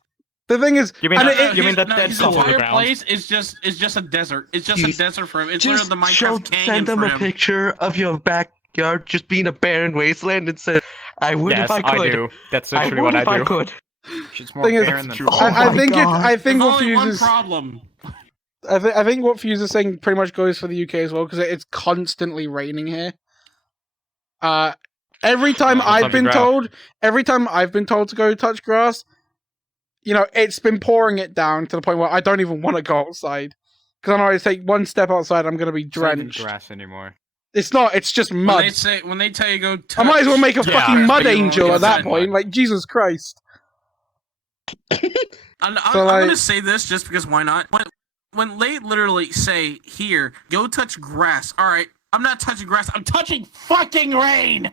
The thing is... You mean and that- it- you mean that no, dead his stuff on the entire ground? place is just a desert. It's just a Jeez. desert for him. It's Just literally the Minecraft canyon send them for a him. picture of your backyard just being a barren wasteland and say, I would Yes, if I could. I do. That's I literally would what if I I do. could. She's more Thing is- barren than Oh I my think God. I think There's what only Fuse one is... problem. I think what Fuse is saying pretty much goes for the UK as well, because it's constantly raining here. Every time I've been told to go touch grass, you know, it's been pouring it down to the point where I don't even want to go outside. Because I know if I take one step outside, I'm going to be It's not even drenched. grass anymore. It's not, it's just mud. When they tell you go touch, I might as well make a Yeah, fucking mud but you won't angel get at that inside point. mud. Like, Jesus Christ. I'm So, like- gonna say this just because why not? When they literally say, "Here, go touch grass," all right, I'm not touching grass. I'm touching fucking rain.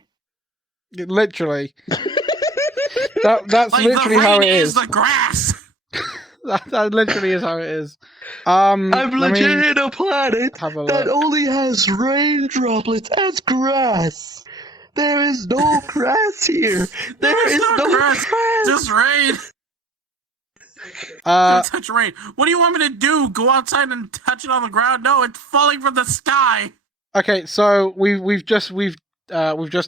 Literally. That's Like literally the how rain it is is. the grass. That literally is how it is. I'm let me legit in a planet have a that look. only has rain droplets as grass. There is no grass here. There is no grass. Just rain. Uh, Go touch rain. What do you want me to do? Go outside and touch it on the ground? No, it's falling from the sky. okay, so we've just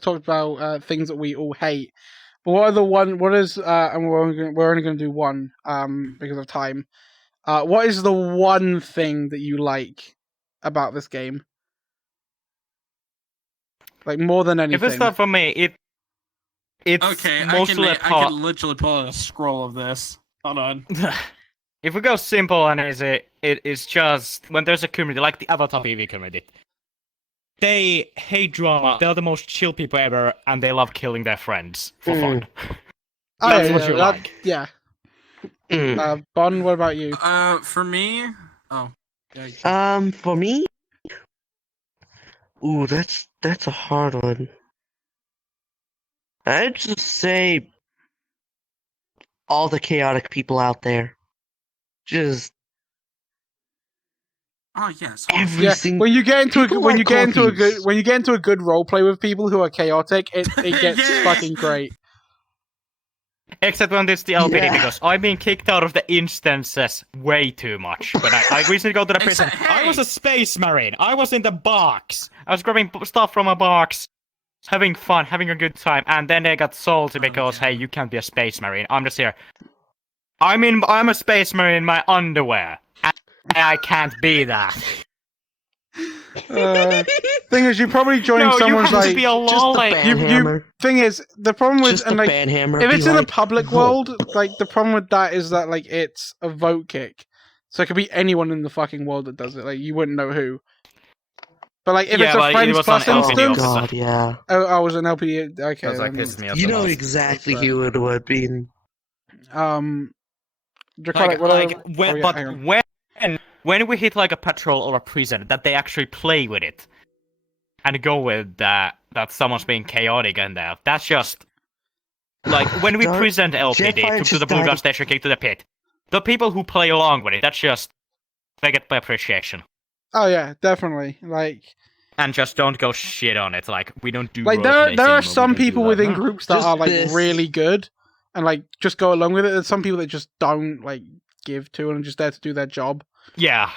talked about things that we all hate. But and we're only going to do one because of time. What is the one thing that you like about this game? Like more than anything. If it's not for me, it's Okay, mostly I a part. can literally pull out a scroll of this. Hold on. If we go simple and easy, it is just when there's a community like the Avatar PV community. They hate drama. They're the most chill people ever, and they love killing their friends for fun. Oh, That's yeah, what you that- like. Yeah. Mm. Bon, what about you? For me, yeah, For me? Ooh, that's a hard one. I'd just say all the chaotic people out there. Just oh yes, every Yeah, single when you get into people like KoreFuze. when you get into a good role play with people who are chaotic, it gets Yes. fucking great. Except when it's the LPD, Yeah. because I've been kicked out of the instances way too much. When I recently go to the prison, Except- I was hey! a space marine. I was in the box. I was grabbing stuff from a box, having fun, having a good time, and then they got salty because, Okay. hey, you can't be a space marine. I'm just here. I'm a space marine in my underwear, and I can't be that. Thing is, you're probably joining No, you someone's have to like. be a just law the like banhammer. Thing is, the problem with Just the and like banhammer. if be it's in a like, public "Vote." world, like the problem with that is that like it's a vote kick, so it could be anyone in the fucking world that does it. Like you wouldn't know who. But like if Yeah, it's a but it friends was on plus LPD Oh instance, also. god, yeah. oh, I was an LP. Okay, That was like then, pisses me off. You the know most. exactly That's who it would be. Draconic, whatever. when, Oh, yeah, but hang on. when we hit like a patrol or a prison, that they actually play with it and go with that someone's being chaotic and that. That's just like when we Dark- present LPD Jetfire to just the blue gun died. station, kick to the pit. The people who play along with it, that's just they get my appreciation. Oh yeah, definitely. Like and just don't go shit on it. Like, we don't do Like roleplays there are anymore, we some don't do people that. within groups that Just are like this. really good and like just go along with it. There's some people that just don't like give to and are just there to do their job, Yeah.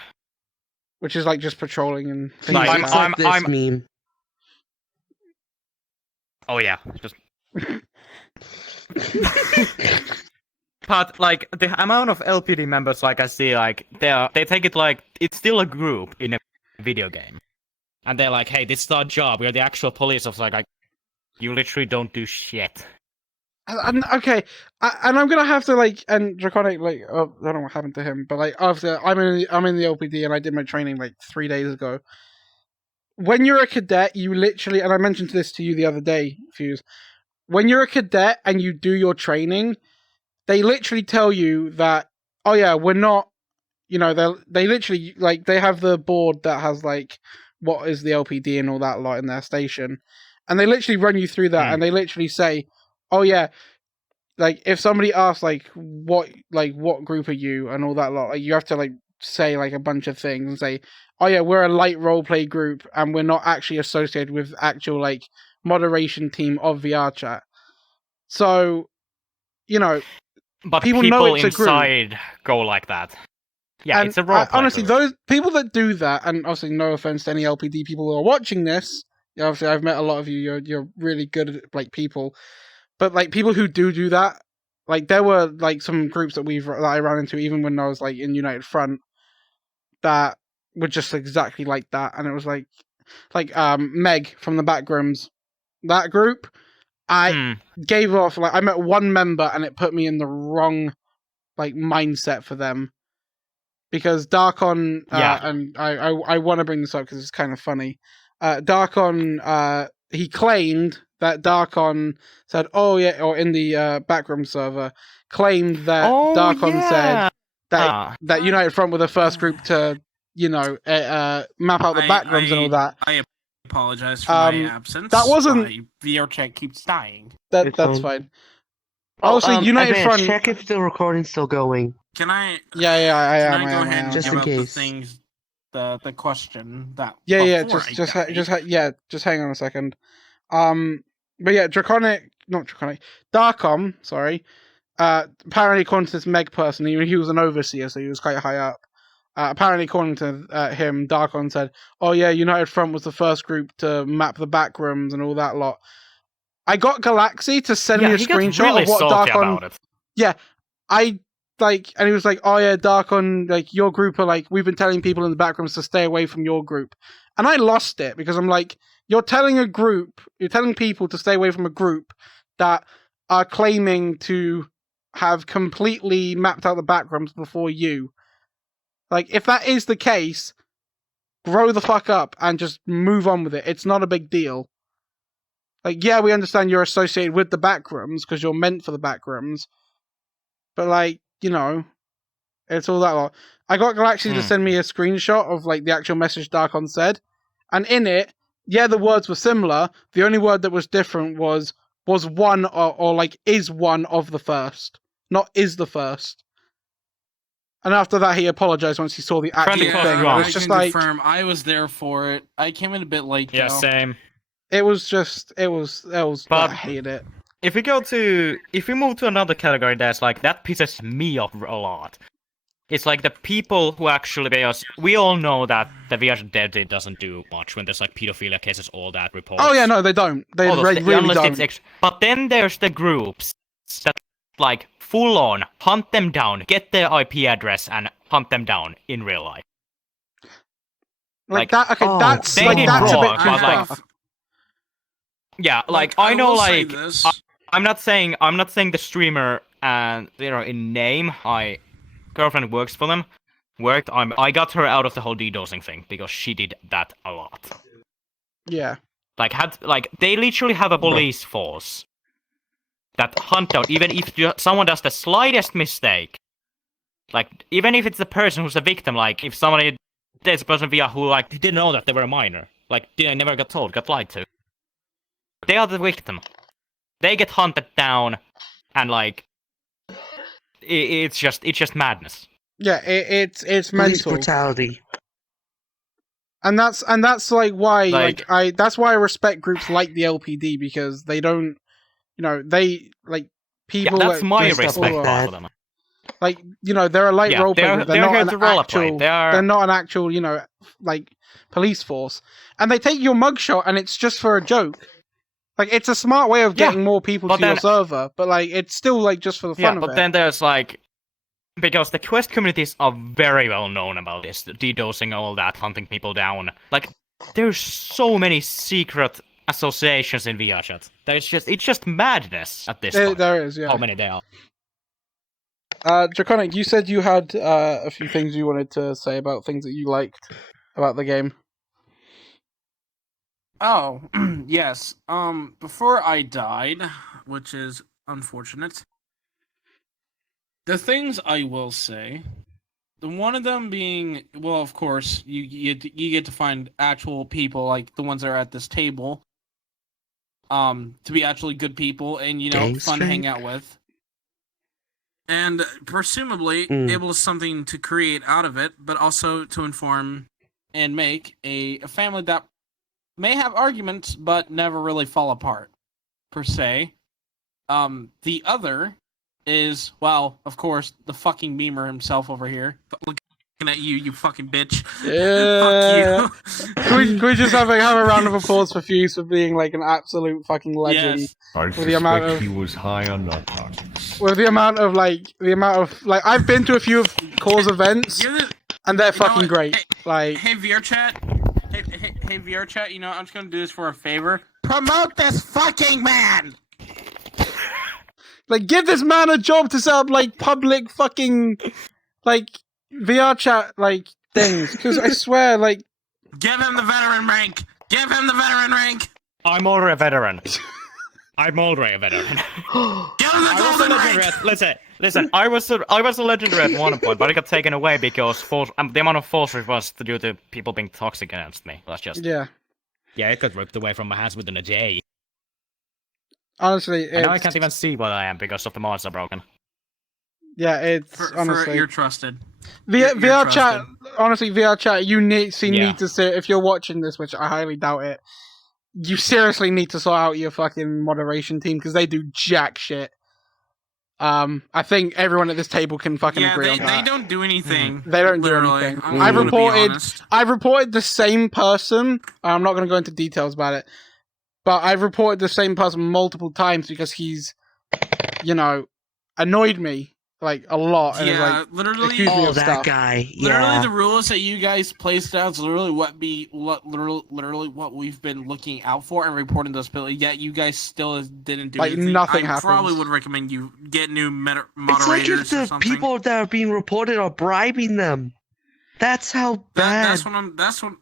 which is like just patrolling and things Like, like It's that. like this meme. Oh yeah, just. But like the amount of LPD members, like I see, like they take it like it's still a group in a video game, and they're like, "Hey, this is our job. We're the actual police." Of like, you literally don't do shit. And okay, and I'm gonna have to like and Draconic like I don't know what happened to him, but like after I'm in the LPD and I did my training like 3 days ago. When you're a cadet, you literally, and I mentioned this to you the other day, Fuse. When you're a cadet and you do your training, they literally tell you that, oh yeah, we're not, you know, they literally like they have the board that has like what is the LPD and all that lot in their station, and they literally run you through that, and they literally say, oh yeah, like if somebody asks like what group are you and all that lot, like you have to like say like a bunch of things and say, oh yeah, we're a light roleplay group and we're not actually associated with actual like moderation team of Vrchat. So, you know, But people people know it's a group. inside go like that. Yeah, And it's a role. honestly, those people that do that, and obviously no offense to any LPD people who are watching this, obviously I've met a lot of you, you're really good like people, but like people who do that, like there were like some groups that I ran into even when I was like in United Front that were just exactly like that, and it was like Meg from the Backrooms, that group, I gave off like I met one member and it put me in the wrong like mindset for them because Darkon and I want to bring this up because it's kind of funny. Darkon he claimed that Darkon said, oh yeah, or in the backroom server claimed that Darkon said that United Front were the first group to, you know, map out the backrooms and all that. I apologize for my absence. That wasn't. My VRChat keeps dying. That's fine. Obviously, United Advance, Front. check if the recording's still going. Can I? Yeah, I am. Can I go ahead and Just give in up case. the things, the question that? Yeah. before I died? Just hang on a second. But yeah, Darkom. Sorry. Apparently, according to this Meg person, he was an overseer, so he was quite high up. Apparently, according to him, Darkon said, "Oh yeah, United Front was the first group to map the backrooms and all that lot." I got Galaxy to send me a screenshot of what Darkon. Yeah, I like, and he was like, "Oh yeah, Darkon, like your group are like we've been telling people in the backrooms to stay away from your group," and I lost it because I'm like, you're telling people to stay away from a group that are claiming to have completely mapped out the backrooms before you. Like, if that is the case, grow the fuck up and just move on with it. It's not a big deal. Like, yeah, we understand you're associated with the backrooms because you're meant for the backrooms, but like, you know, it's all that lot. I got Galaxy to send me a screenshot of like the actual message Darkon said, and in it, yeah, the words were similar. The only word that was different was one or like is one of the first, not is the first. And after that, he apologized once he saw the actual thing. I It was just can like confirm I was there for it. I came in a bit late. Yeah, though. same. it was. But- I hated it. If we move to another category, that's like that pisses me off a lot. It's like the people who actually pay us. We all know that the Vrchat Dead doesn't do much when there's like pedophilia cases, all that reports. Oh yeah, no, they don't. They all those really unless don't. it's but then there's the groups that like full on hunt them down, get their IP address, and hunt them down in real life. Like that. Okay, oh, that's they like did that's a wrong, bit too but, like, far. Yeah, like I know, will say like this. I'm not saying the streamer and in name. My girlfriend works for them. I got her out of the whole DDoSing thing because she did that a lot. Yeah. Like they literally have a police force that hunt down even if someone does the slightest mistake. Like even if it's the person who's the victim, like if there's a person via who like didn't know that they were a minor, like they never got told, got lied to. They are the victim. They get hunted down, and like it's just madness. Yeah, it's Police mental. brutality. And that's like why that's why I respect groups like the LPD, because they don't, they like people. Yeah, that's that my do stuff respect all for over. them. Like, they're a light role player. They're here to role play. They're not an actual, like police force. And they take your mugshot, and it's just for a joke. Like, it's a smart way of getting more people to your server, but like it's still like just for the fun of it. But then there's like, because the Quest communities are very well known about this, DDoSing, all that, hunting people down. Like, there's so many secret associations in Vrchat. It's just madness at this point. There is, yeah. How many there are. Draconic, you said you had a few things you wanted to say about things that you liked about the game. Oh, yes. Before I died, which is unfortunate, the things I will say, the one of them being, well, of course, you get to find actual people, like the ones that are at this table, to be actually good people and, fun to hang out with. And presumably able to something to create out of it, but also to inform and make a family that may have arguments, but never really fall apart, per se. The other is, well, of course, the fucking memer himself over here. Looking at you, you fucking bitch. Yeah. Fuck you. Can we just have a round of applause for Fuze for being like an absolute fucking legend? Yes. I With the amount suspect of- he was high on narcotics. With the amount of I've been to a few of Core's events, and they're fucking great. Hey, Vrchat. Hey, Vrchat, I'm just gonna do this for a favor. Promote this fucking man! Like, give this man a job to set up, like, public fucking, like, VR chat, like, things. Because I swear, like... Give him the veteran rank! Give him the veteran rank! I'm already a veteran. I'm already a veteran. Give him the golden rank! Listen. I was a legendary at one point, but it got taken away because the amount of force was due to people being toxic against me. That's just... Yeah. Yeah, it got ripped away from my hands within a day. Honestly, And now I can't even see what I am because of the mods are broken. Yeah, it's honestly... You're trusted. VR chat, honestly, VR chat, you need to say, if you're watching this, which I highly doubt it, you seriously need to sort out your fucking moderation team, because they do jack shit. I think everyone at this table can fucking agree on that. They don't do anything. They don't do anything. I've reported the same person. I'm not going to go into details about it, but I've reported the same person multiple times because he's, annoyed me like a lot. And Yeah, literally. accused me of that stuff. guy. Literally, Yeah. the rules that you guys placed out is literally what we've been looking out for and reporting those people. Yet you guys still didn't do Like, anything. nothing I happens. probably would recommend you get new It's moderators like if or the something. people that are being reported are bribing them. That's how bad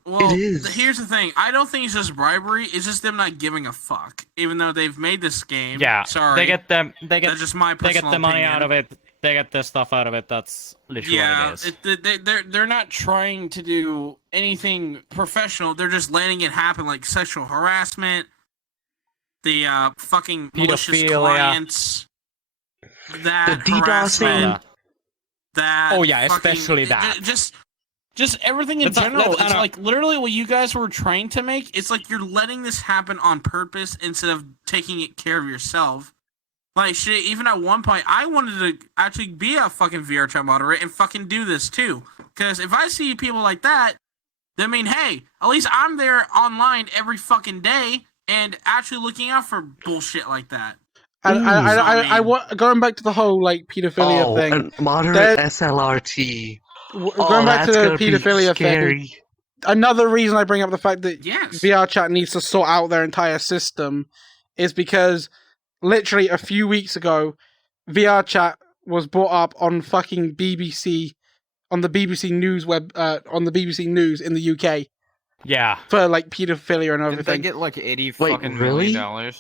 Well, it is. here's the thing. I don't think it's just bribery. It's just them not giving a fuck. Even though they've made this game. Yeah, Sorry. That's just my they get personal the money opinion. out of it. They get the stuff out of it. That's literally what it is. They're not trying to do anything professional. They're just letting it happen, like sexual harassment, the fucking malicious Pedophilia. clients, that The DDoSing. harassment, that. Oh, yeah, fucking- especially that. Just everything in Let's not- general. let's- It's like literally what you guys were trying to make. It's like you're letting this happen on purpose instead of taking care of yourself. Like, shit, even at one point, I wanted to actually be a fucking VRChat moderator and fucking do this, too. Because if I see people like that, then, hey, at least I'm there online every fucking day and actually looking out for bullshit like that. And going back to the whole, like, pedophilia thing. And moderate SLRT. Going back to the that's gonna be pedophilia scary. thing. Another reason I bring up the fact that Yes. VRChat needs to sort out their entire system is because literally a few weeks ago, VRChat was brought up on fucking BBC, on the BBC News on the BBC News in the UK. Yeah. For like pedophilia and Did everything. they get like 80 Wait, fucking really? $1 million?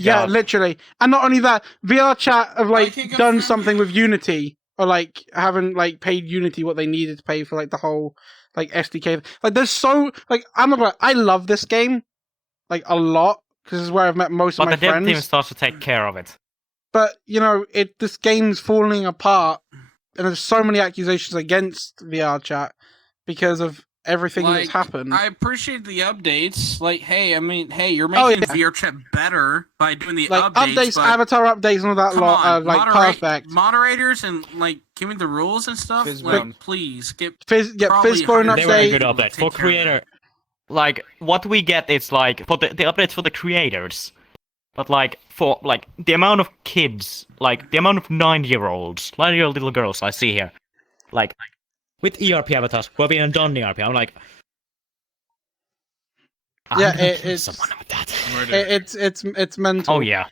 Yeah, literally. And not only that, VRChat have like can't go done through- something with Unity, or like haven't like paid Unity what they needed to pay for like the whole like SDK. Like there's so like I love this game like a lot because this is where I've met most of But my the dev friends. team starts to take care of it. But this game's falling apart, and there's so many accusations against VRChat because of everything Like, that's happened. I appreciate the updates. Like, hey, I mean, hey, you're Oh, making yeah. VRChat better by doing the Like updates. But avatar updates, and all that come lot are on, like perfect. moderators and like giving the rules and stuff. Fizzbone. Like, please get Fizzbone probably They were a update. good update for creator. Like what we get is like for the updates for the creators, but like for like the amount of kids, like the amount of 9-year-olds, 9-year-old little girls I see here, like with ERP avatars who have been done ERP. I'm like, Yeah, I'm gonna kill it's someone with that. it's mental. Oh yeah,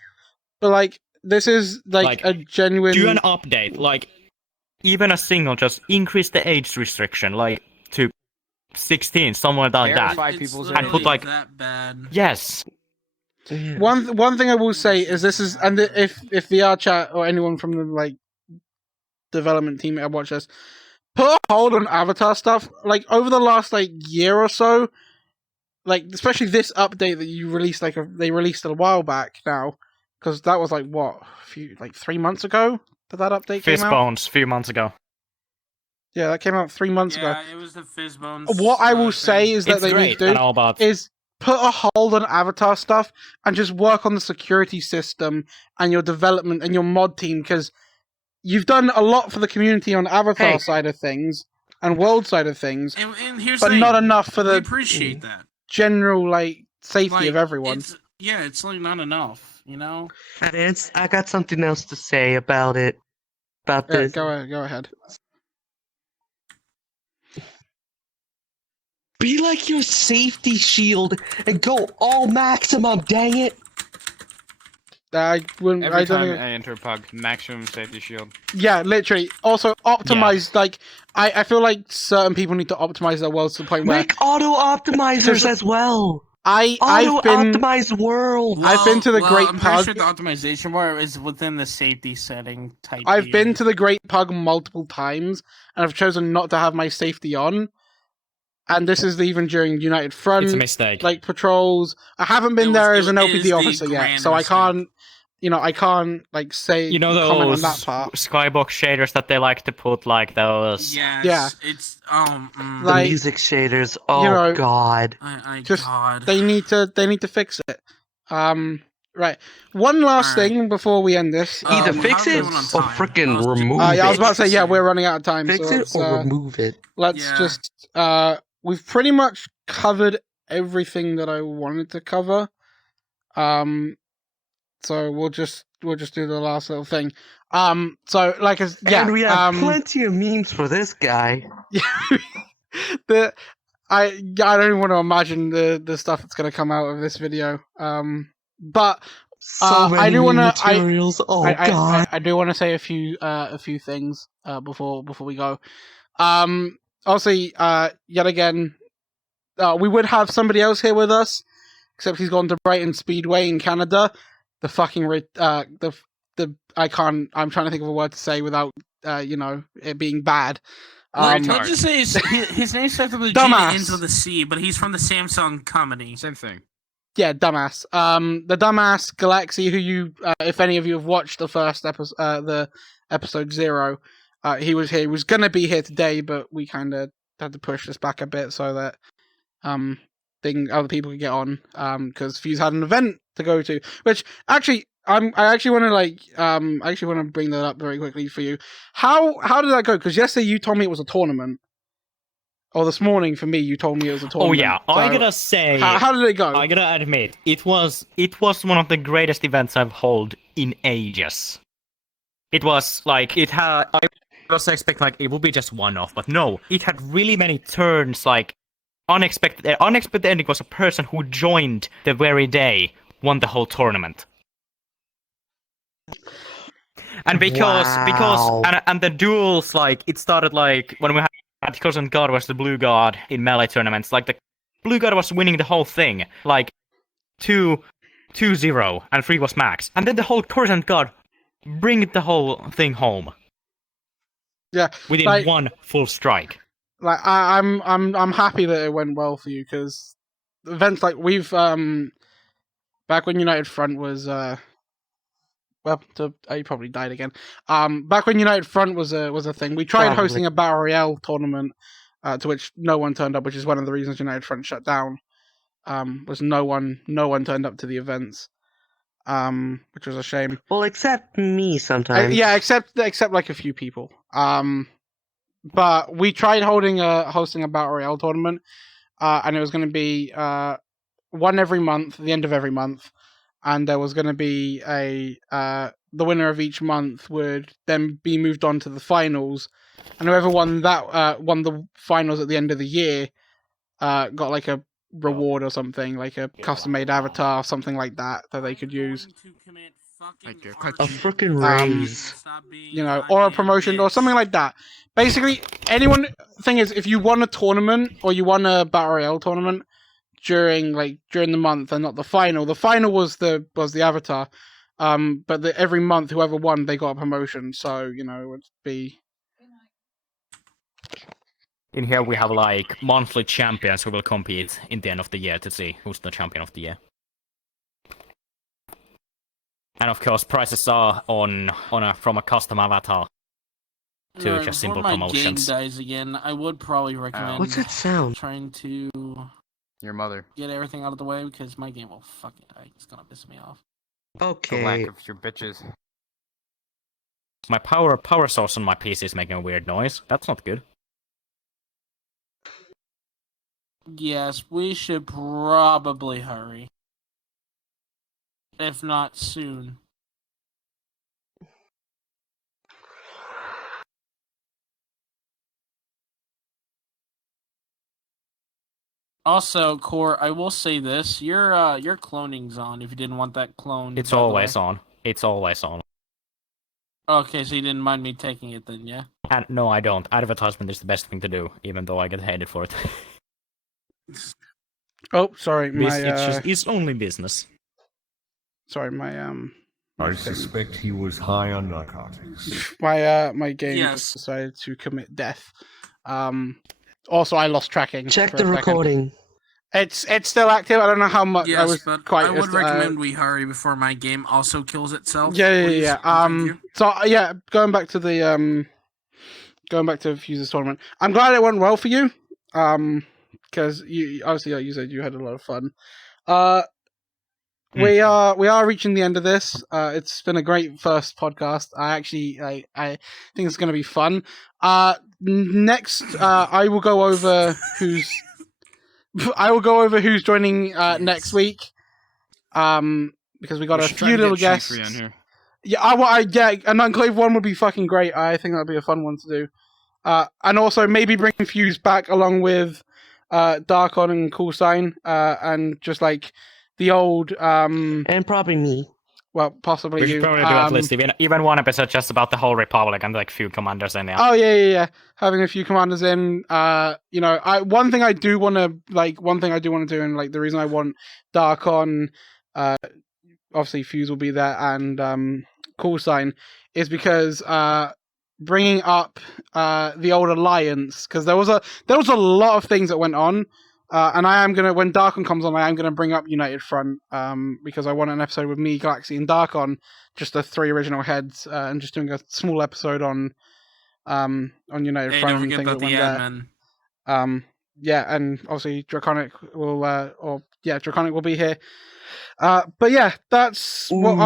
But like this is like a genuine. do an update, like even a single, just increase the age restriction, like to 16, somewhere like that. Verify It's people's And put, like- that bad. Yes. One thing I will say is this is, and if VRChat or anyone from the like development team that watch this, put a hold on Avatar stuff. Like over the last like year or so, like especially this update that you released, they released a while back now, because that was like what, 3 months ago that update came out. Fistbones, a few months ago. Yeah, that came out 3 months ago. Yeah, it was the Fizzbones. What I will thing. say is that It's they great. need to And do all about is put a hold on Avatar stuff and just work on the security system and your development and your mod team, because you've done a lot for the community on Avatar side of things and world side of things, And here's but the thing, not enough for we the appreciate that. general like safety Like, of everyone. It's like not enough, you know. And I got something else to say about it. About Yeah, this. go ahead. Be like your safety shield and go all maximum, dang it! I wouldn't. Every I don't time think- I enter a pug, maximum safety shield. Yeah, literally. Also, optimize. Like, I feel like certain people need to optimize their worlds to the point where Make auto optimizers as well! I've Auto been. optimized world! I've been to the Great I'm pretty Pug. sure the optimization bar is within the safety setting type. I've been deal. to the Great Pug multiple times, and I've chosen not to have my safety on. And this is even during United Front, it's a mistake. like patrols. I haven't been there as an it is LPD the officer yet, grand so I mistake. can't. I can't like say You know comment on those that part. skybox shaders that they like to put, like those. Yes, Yeah. It's The Like, music shaders, oh know, god. just- God. They need to fix it. Right. One last Alright. thing before we end this. Either how fix are we it doing on or time? frickin' Oh, remove Yeah, I was it. about to say, yeah, we're running out of time. Fix so it let's, or remove it. let's Yeah. just we've pretty much covered everything that I wanted to cover. So we'll just do the last little thing. So like And we have um, plenty of memes for this guy. I don't even want to imagine the stuff that's gonna come out of this video. But So many I do meme wanna materials. Oh god. I do want to say a few things before we go. Obviously, yet again, we would have somebody else here with us, except he's gone to Brighton Speedway in Canada. The fucking I can't. I'm trying to think of a word to say without it being bad. Let's just say his name starts with a G Dumbass. and ends with a C, but he's from the Samsung company. Same thing. Yeah, dumbass. The dumbass Galaxy, who you, if any of you have watched the first episode, the episode 0, he was here. He was gonna be here today, but we kind of had to push this back a bit so that other people could get on. Because Fuse had an event to go to, which actually I actually want to bring that up very quickly for you. How did that go? Because yesterday you told me it was a tournament. Or this morning for me, you told me it was a tournament. Oh yeah, So I gotta say, how did it go? I gotta admit, it was one of the greatest events I've held in ages. It was like I was expecting like it would be just one off, but no, it had really many turns. Like unexpected ending was a person who joined the very day won the whole tournament. And because the duels, like it started like when we had Coruscant God was the blue god in melee tournaments, like the blue god was winning the whole thing, like 2-0 and 3 was max, and then the whole Coruscant God bring the whole thing home. Yeah, within like, one full strike. Like I'm happy that it went well for you, because events like we've back when United Front was he probably died again. Back when United Front was a thing, we tried hosting a battle royale tournament to which no one turned up, which is one of the reasons United Front shut down. Was no one turned up to the events, which was a shame. Well, except me sometimes. Yeah, except like a few people. But we tried hosting a battle royale tournament, and it was going to be one every month, the end of every month, and there was going to be the winner of each month would then be moved on to the finals, and whoever won the finals at the end of the year got like a reward or something, like a custom-made avatar, something like that they could use. Like a frickin' raise. Or a promotion or something like that. Basically, thing is, if you won a tournament or you won a battle royale tournament during the month and not the final was the avatar. But every month, whoever won, they got a promotion. So it would be. In here we have like monthly champions who will compete in the end of the year to see who's the champion of the year. And of course, prizes are from a custom avatar to just simple promotions. Before my game dies again, I would probably recommend. What's that sound? Trying to. Your mother. Get everything out of the way because my game will fucking die. It's gonna piss me off. Okay. The lack of your bitches. My power source on my PC is making a weird noise. That's not good. Yes, we should probably hurry. If not soon. Also, Core, I will say this: your cloning's on. If you didn't want that clone, It's always on. It's always on. Okay, so you didn't mind me taking it then, yeah? And no, I don't. Advertisement is the best thing to do, even though I get hated for it. Oh, sorry, it's only business. Sorry, my I suspect he was high on narcotics. my game just decided to commit death. Also, I lost tracking. Check the recording. It's still active. I don't know how much. Yes, I was but quite. I would recommend we hurry before my game also kills itself. Yeah. So yeah, going back to Fuze's tournament. I'm glad it went well for you. Because you obviously, like you said, you had a lot of fun. We are reaching the end of this. It's been a great first podcast. I think it's going to be fun. Next, I will go over who's joining next week. Because we got a few little guests. Yeah, an Enclave one would be fucking great. I think that'd be a fun one to do. And also maybe bring Fuze back along with Darkon and Coolsign, and just like the old and probably me. Well, possibly we you. should probably do at least even one episode just about the whole Republic and like few commanders in there. Oh yeah. Having a few commanders in. One thing I do want to do, and like the reason I want Darkon, obviously Fuze will be there, and Coolsign, is because bringing up the old alliance, because there was a lot of things that went on, and I am gonna, when Darkon comes on, I am gonna bring up United Front, because I want an episode with me, Galaxy, and Darkon, just the three original heads, and just doing a small episode on United Front and things that went there. Yeah, and obviously Draconic will be here. But yeah, that's what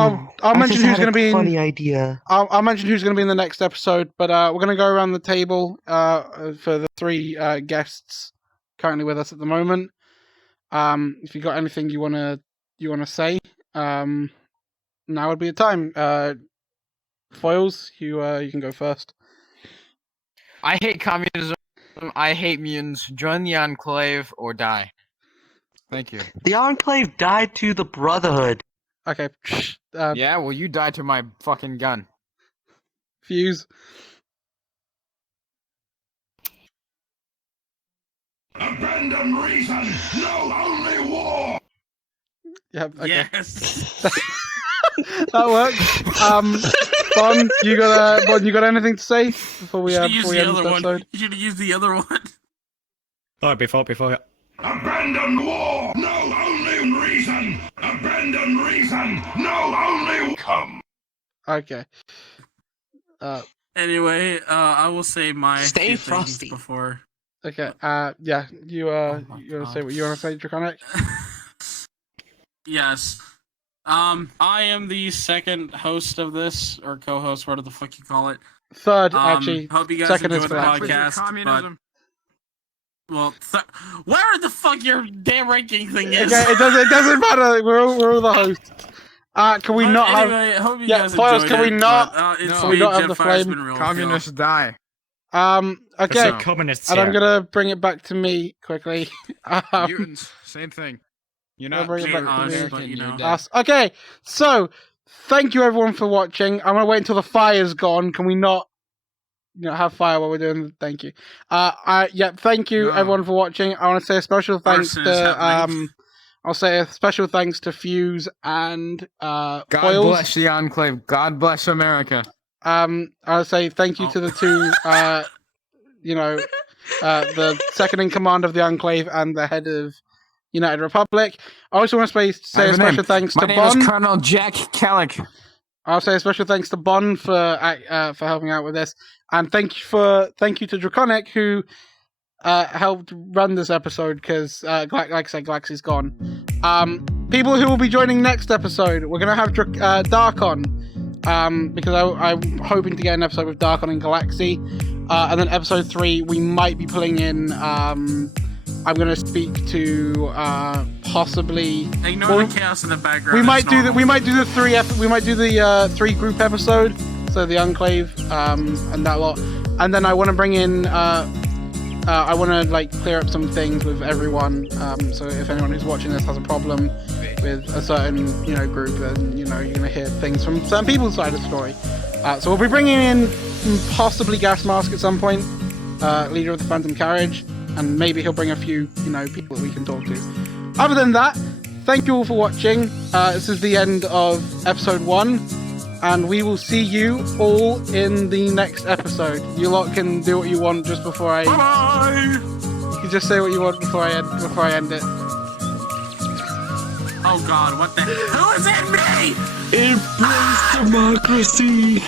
I'll mention who's going to be. Funny idea. I'll mention who's going to be in the next episode. But we're going to go around the table for the three guests currently with us at the moment. If you got anything you wanna say, now would be the time. Foils, you can go first. I hate communism. I hate mutants. Join the Enclave or die. Thank you. The Enclave died to the Brotherhood. Okay. Yeah, well, you died to my fucking gun. Fuze. Abandon reason, no only war. Yep. Okay. Yes. That works. Bon, you got anything to say before we end this episode? You should have used the other one. Oh, before. Abandon war, no only reason. Abandon reason, no only come. Okay. Anyway, I will say my Stay few frosty things before Okay. Yeah. You you want to say what you want to say, Draconic? Yes. I am the second host of this, or co-host, whatever the fuck you call it. Third, actually. Hope you guys Second enjoy is the black. podcast. Communism. Well, where the fuck your damn ranking thing is? Okay, it doesn't matter. We're all the hosts. Can we not have? Anyway, I hope you Yeah, guys Foils, enjoyed can we it, not? but, it's Can we me, not have Jeff the Fire's flame? been real Communists die. Okay. So- Communists And I'm here. gonna bring it back to me quickly. Mutants, same thing. You're I'll not bring it back to us, me. but, American, you know. you're dead. Us. Okay, so thank you everyone for watching. I'm gonna wait until the fire's gone. Can we not, have fire while we're doing? Thank you. Thank you No. everyone for watching. I want to say a special thanks Arson is to happening. I'll say a special thanks to Fuse and God Foils. bless the Enclave. God bless America. I'll say thank you to the two, the second in command of the Enclave and the head of United Republic. I also want to say a special thanks My to name Bon. is Colonel Jack Kellick. I'll say a special thanks to Bon for helping out with this, and thank you to Draconic who helped run this episode because, like I said, Glax is gone. People who will be joining next episode, we're gonna have Darkon, because I'm hoping to get an episode with Darkon and Galaxy, and then episode 3 we might be pulling in. I'm gonna speak to possibly. Ignore the chaos in the background. We might it's do normal. we might do the 3 group episode, so the Enclave, and that lot, and then I want to bring in I want to clear up some things with everyone. So if anyone who's watching this has a problem with a certain group, then you're gonna hear things from certain people's side of the story. So we'll be bringing in possibly Gas Mask at some point, leader of the Phantom Carriage, and maybe he'll bring a few people that we can talk to. Other than that, thank you all for watching. This is the end of episode 1. And we will see you all in the next episode. You lot can do what you want just before I. Bye. You can just say what you want before I end it. Oh God, what the? Who is in me? Embrace democracy!